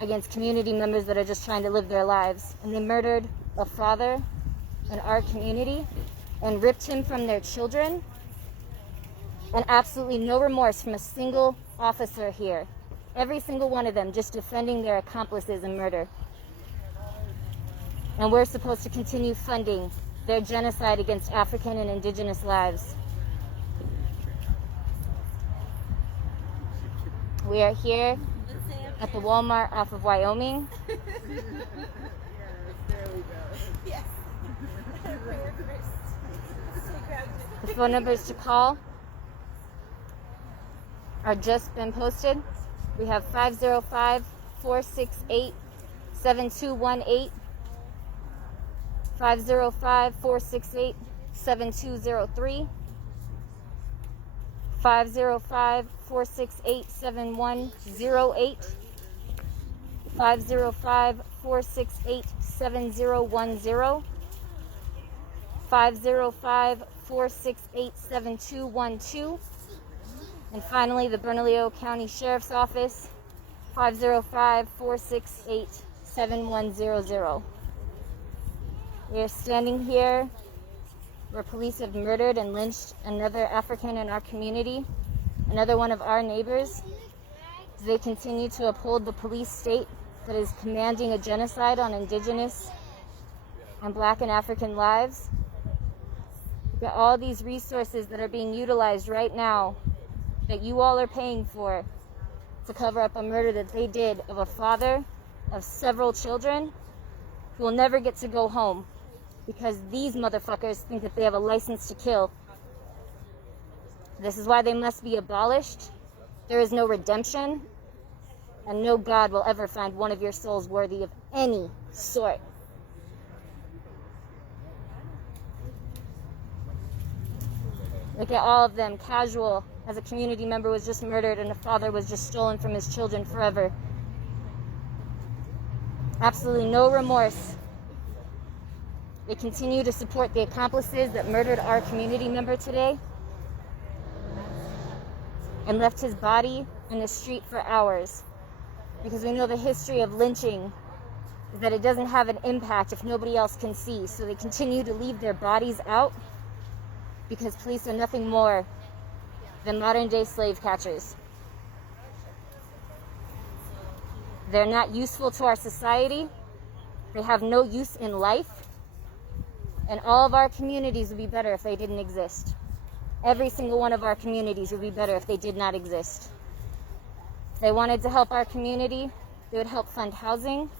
against community members that are just trying to live their lives. And they murdered a father in our community and ripped him from their children. And absolutely no remorse from a single officer here. Every single one of them just defending their accomplices in murder. And we're supposed to continue funding their genocide against African and indigenous lives. We are here at the Walmart off of Wyoming. There we go. Yes. The phone numbers to call are just been posted. We have 505-468-7218, 505-468-7203, 505-468-7108, 505-468-7010, 505-468-7212, and finally the Bernalillo County Sheriff's Office, 505-468-7100. We are standing here where police have murdered and lynched another African in our community, another one of our neighbors. They continue to uphold the police state that is commanding a genocide on indigenous and Black and African lives. Look at all these resources that are being utilized right now that you all are paying for to cover up a murder that they did of a father of several children who will never get to go home because these motherfuckers think that they have a license to kill. This is why they must be abolished. There is no redemption, and no God will ever find one of your souls worthy of any sort. Look at all of them, casual, as a community member was just murdered and a father was just stolen from his children forever. Absolutely no remorse. They continue to support the accomplices that murdered our community member today and left his body in the street for hours. Because we know the history of lynching is that it doesn't have an impact if nobody else can see. So they continue to leave their bodies out because police are nothing more than modern-day slave catchers. They're not useful to our society. They have no use in life. And all of our communities would be better if they didn't exist. Every single one of our communities would be better if they did not exist. If they wanted to help our community, they would help fund housing.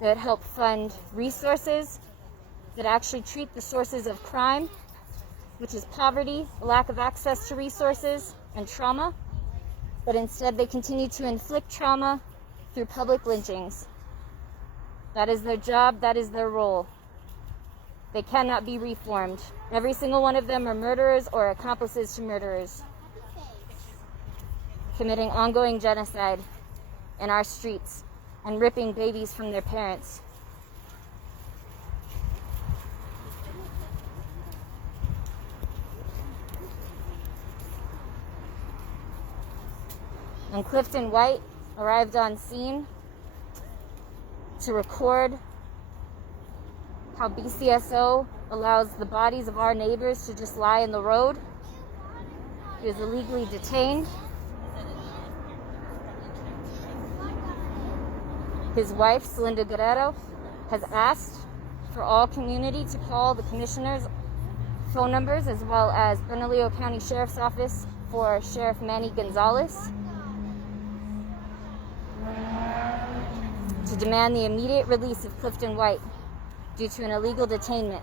They would help fund resources that actually treat the sources of crime, which is poverty, lack of access to resources, and trauma. But instead, they continue to inflict trauma through public lynchings. That is their job, that is their role. They cannot be reformed. Every single one of them are murderers or accomplices to murderers, committing ongoing genocide in our streets and ripping babies from their parents. And Clifton White arrived on scene to record how BCSO allows the bodies of our neighbors to just lie in the road. He was illegally detained. His wife, Celinda Guerrero, has asked for all community to call the commissioner's phone numbers as well as Bernalillo County Sheriff's Office for Sheriff Manny Gonzalez to demand the immediate release of Clifton White due to an illegal detainment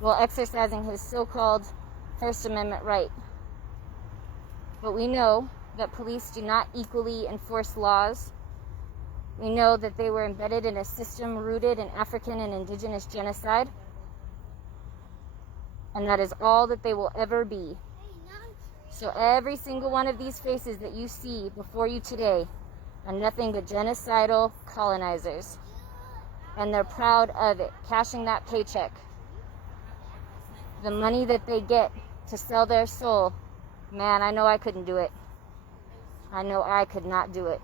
while exercising his so-called First Amendment right. But we know that police do not equally enforce laws. We know that they were embedded in a system rooted in African and indigenous genocide, and that is all that they will ever be. So every single one of these faces that you see before you today are nothing but genocidal colonizers. And they're proud of it, cashing that paycheck. The money that they get to sell their soul, man, I know I couldn't do it. I know I could not do it.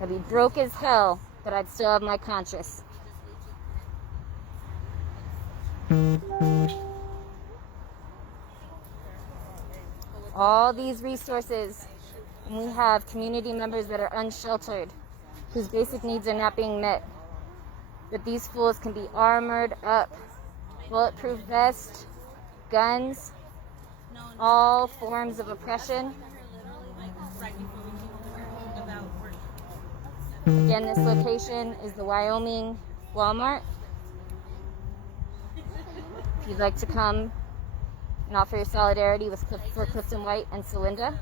I'd be broke as hell, but I'd still have my conscience. All these resources, and we have community members that are unsheltered, whose basic needs are not being met. But these fools can be armored up, bulletproof vests, guns, all forms of oppression. Again, this location is the Wyoming Walmart. If you'd like to come and offer your solidarity for Clifton White and Celinda.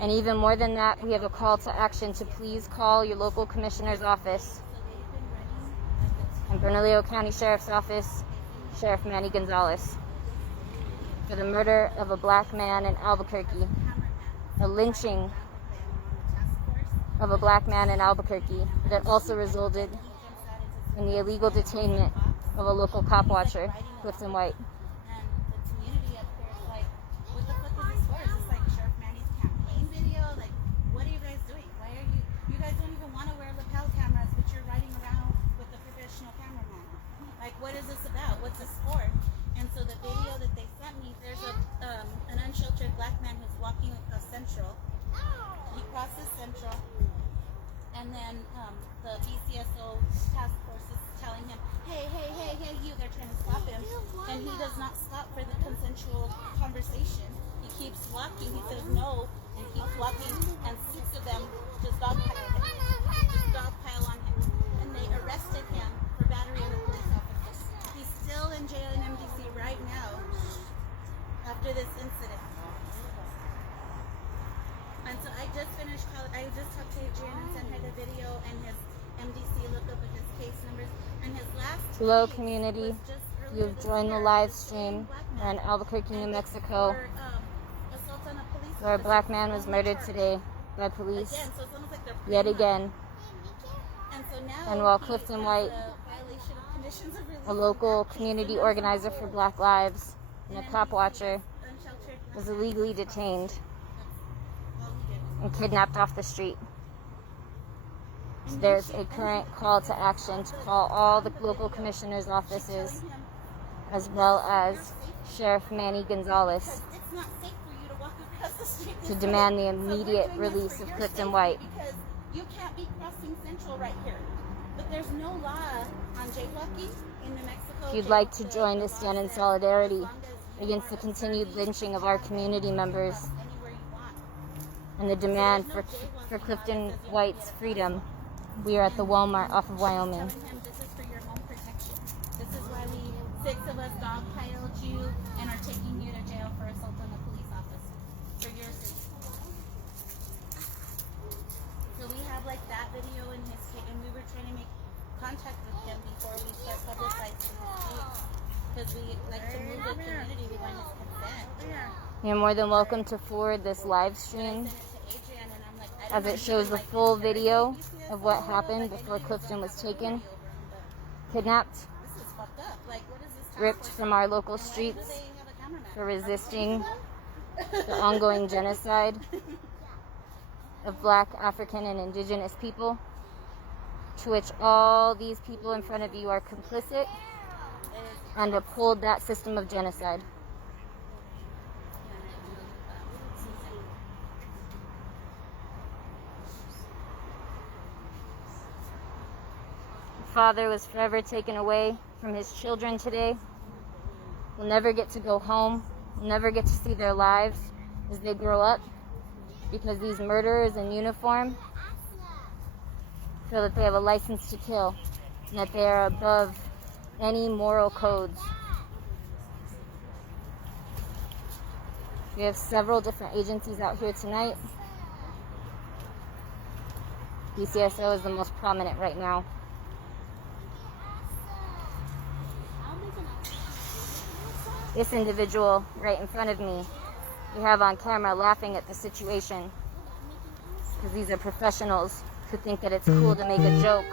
And even more than that, we have a call to action to please call your local commissioner's office and Bernalillo County Sheriff's Office, Sheriff Manny Gonzalez, for the murder of a black man in Albuquerque, a lynching of a black man in Albuquerque that also resulted in the illegal detainment of a local cop watcher, Clifton White. What is this about? What's this for? And so the video that they sent me, there's an unsheltered black man who's walking And then the BCSO task force is telling him, hey, you, they're trying to stop him. And he does not stop for the consensual conversation. He keeps walking, he says no, and keeps walking, and 6 of them just dogpile on him. And they arrested him for battery on a police officer. He's still in jail in MDC right now after this incident. And so I just finished college. I just talked to Adrian and sent her the video and his MDC lookup of his case numbers. And his last Hello, case community. was just earlier You've this joined the year. live The same stream black in man. Albuquerque, New And Mexico, for, assault on a police where a officer. black man was Only murdered charge. today by police Again, so it's almost like they're yet playing again. And so now And while he Clifton has White, a violation of conditions of release a in local that case. community And organizer that's for the Black Lives and a And cop then watcher, unsheltered was black illegally man. detained All he did was and kidnapped off the street. So there's a current call to action to call all the local commissioners' offices, as well as Sheriff Manny Gonzalez, it's not safe for you to walk across the street to this demand way. the So we're immediate doing this release for of your Clifton safety White. because you can't be crossing Central right here. But there's no law on jaywalking in New Mexico. If you'd like to The join law to stand in says solidarity as long as you against are the a continued citizen, lynching of you our can community members cross anywhere you want. and the demand So for there's no jaywalking law Clifton that says you White's have to get freedom, we are at the Walmart off of Wyoming. Telling him this is for your home protection. This is why we 6 of us dogpiled you and are taking you to jail for assault on a police officer for your safety. So we have like that video in his case, and we were trying to make contact with him before we start publicizing his case because we like to move the community. We want his consent. You're more than welcome to forward this live stream as it shows the full video of what happened before Clifton was taken, kidnapped, ripped from our local streets for resisting the ongoing genocide of Black, African, and Indigenous people, to which all these people in front of you are complicit and uphold that system of genocide. Father was forever taken away from his children today. Will never get to go home, will never get to see their lives as they grow up, because these murderers in uniform feel that they have a license to kill and that they are above any moral codes. We have several different agencies out here tonight. BCSO is the most prominent right now. This individual right in front of me, we have on camera laughing at the situation, because these are professionals who think that it's cool to make a joke,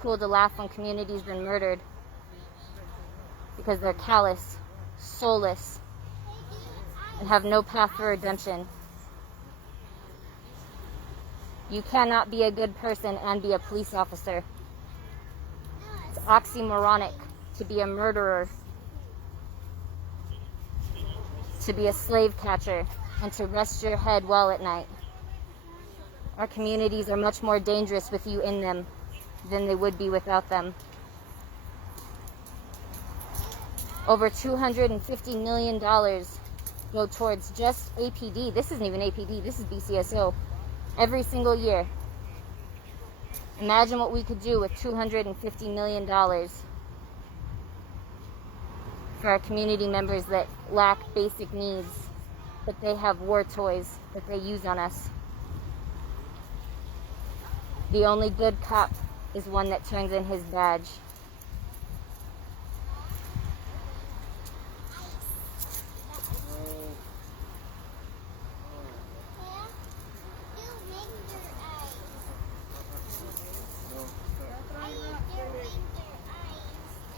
cool to laugh when community's been murdered, because they're callous, soulless, and have no path for redemption. You cannot be a good person and be a police officer. It's oxymoronic to be a murderer, to be a slave catcher, and to rest your head well at night. Our communities are much more dangerous with you in them than they would be without them. Over $250 million go towards just APD. This isn't even APD, this is BCSO. Every single year. Imagine what we could do with $250 million for our community members that lack basic needs, but they have war toys that they use on us. The only good cop is one that turns in his badge.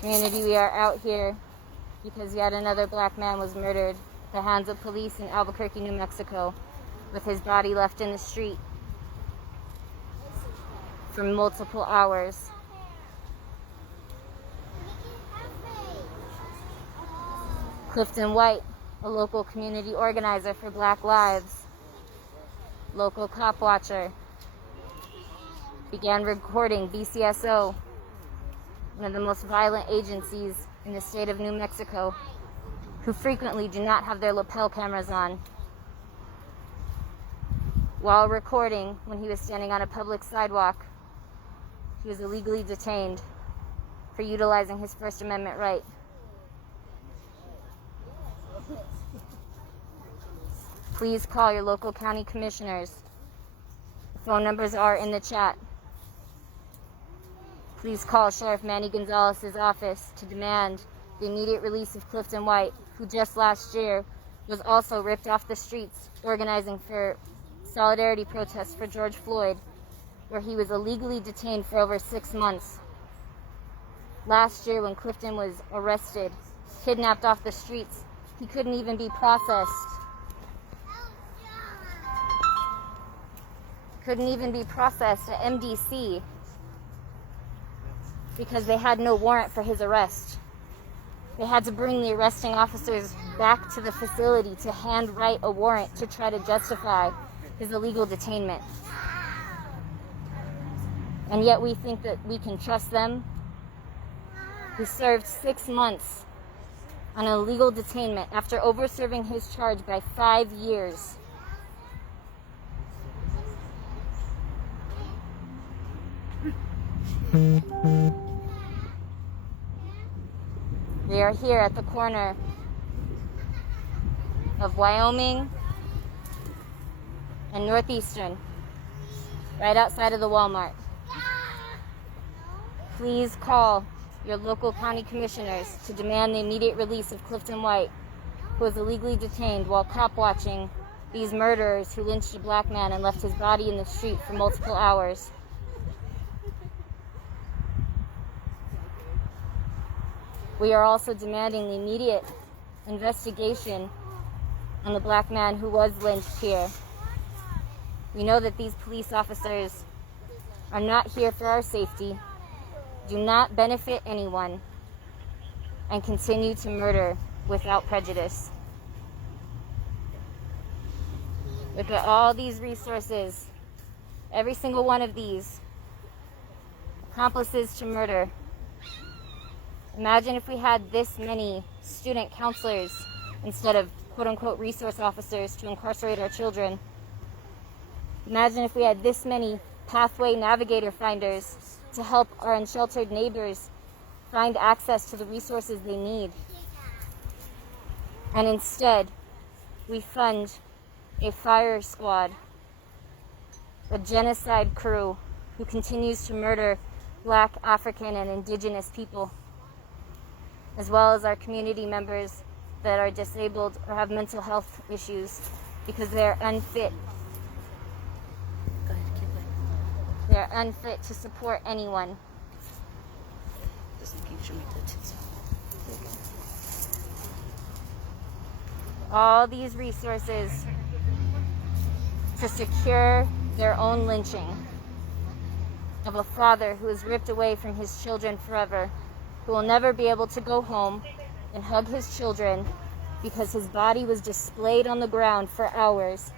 Community, we are out here because yet another black man was murdered at the hands of police in Albuquerque, New Mexico, with his body left in the street for multiple hours. Clifton White, a local community organizer for Black Lives, local cop watcher, began recording BCSO, one of the most violent agencies in the state of New Mexico, who frequently do not have their lapel cameras on. While recording, when he was standing on a public sidewalk, he was illegally detained for utilizing his First Amendment right. Please call your local county commissioners. The phone numbers are in the chat. Please call Sheriff Manny Gonzalez's office to demand the immediate release of Clifton White, who just last year was also ripped off the streets organizing for solidarity protests for George Floyd, where he was illegally detained for over 6 months. Last year, when Clifton was arrested, kidnapped off the streets, he couldn't even be processed. Couldn't even be processed at MDC because they had no warrant for his arrest. They had to bring the arresting officers back to the facility to handwrite a warrant to try to justify his illegal detainment. And yet we think that we can trust them. He served 6 months on illegal detainment after over-serving his charge by 5 years. We are here at the corner of Wyoming and Northeastern, right outside of the Walmart. Please call your local county commissioners to demand the immediate release of Clifton White, who was illegally detained while cop watching these murderers who lynched a black man and left his body in the street for multiple hours. We are also demanding the immediate investigation on the black man who was lynched here. We know that these police officers are not here for our safety, do not benefit anyone, and continue to murder without prejudice. Look at all these resources. Every single one of these accomplices to murder. Imagine if we had this many student counselors instead of quote-unquote resource officers to incarcerate our children. Imagine if we had this many pathway navigator finders to help our unsheltered neighbors find access to the resources they need. And instead, we fund a fire squad, a genocide crew who continues to murder Black, African, and Indigenous people, as well as our community members that are disabled or have mental health issues because they're unfit. They're unfit to support anyone. All these resources to secure their own lynching of a father who is ripped away from his children forever, who will never be able to go home and hug his children because his body was displayed on the ground for hours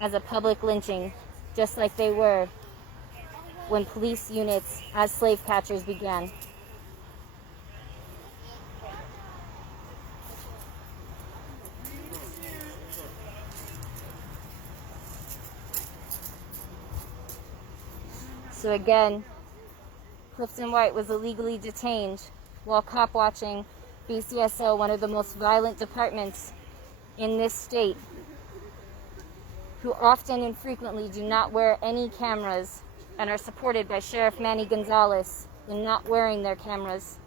as a public lynching, just like they were when police units as slave catchers began. So again, Clifton White was illegally detained while cop watching BCSO, one of the most violent departments in this state, who often and frequently do not wear any cameras and are supported by Sheriff Manny Gonzalez in not wearing their cameras.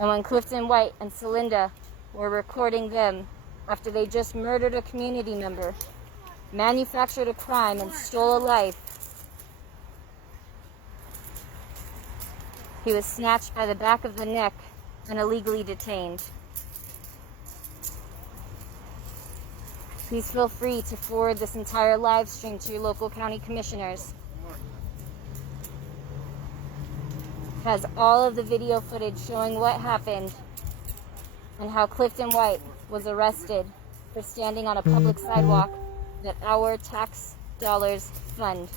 And when Clifton White and Celinda were recording them after they just murdered a community member, manufactured a crime, and stole a life, he was snatched by the back of the neck and illegally detained. Please feel free to forward this entire live stream to your local county commissioners. It has all of the video footage showing what happened and how Clifton White was arrested for standing on a public sidewalk that our tax fund.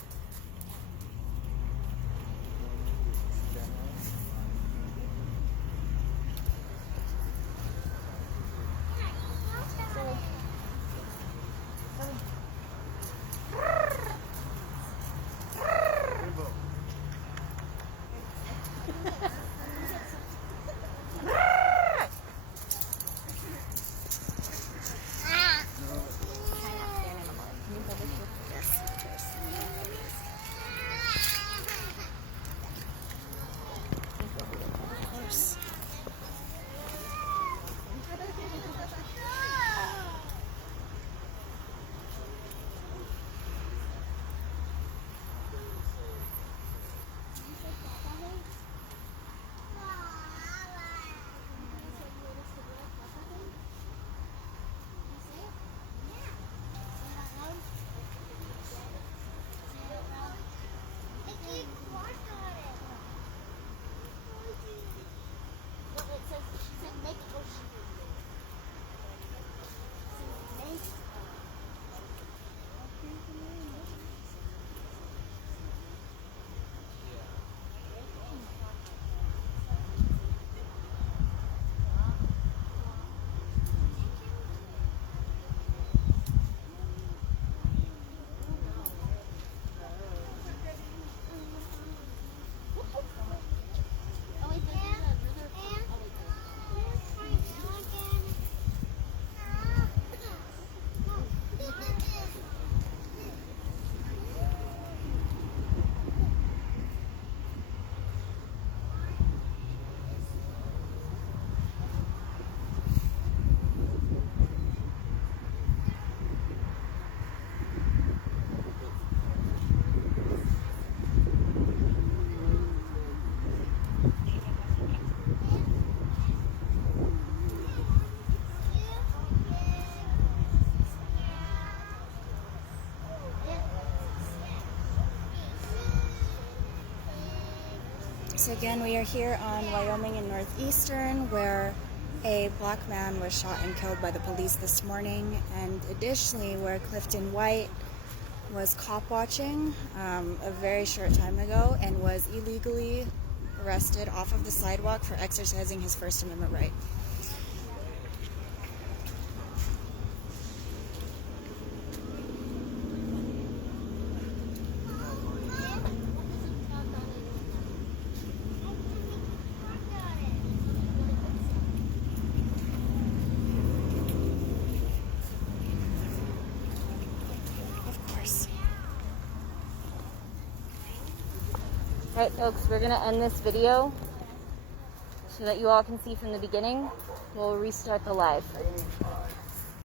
So again, we are here on Wyoming and Northeastern, where a black man was shot and killed by the police this morning, and additionally where Clifton White was cop watching a very short time ago and was illegally arrested off of the sidewalk for exercising his First Amendment right. Alright folks, we're going to end this video so that you all can see from the beginning. We'll restart the live.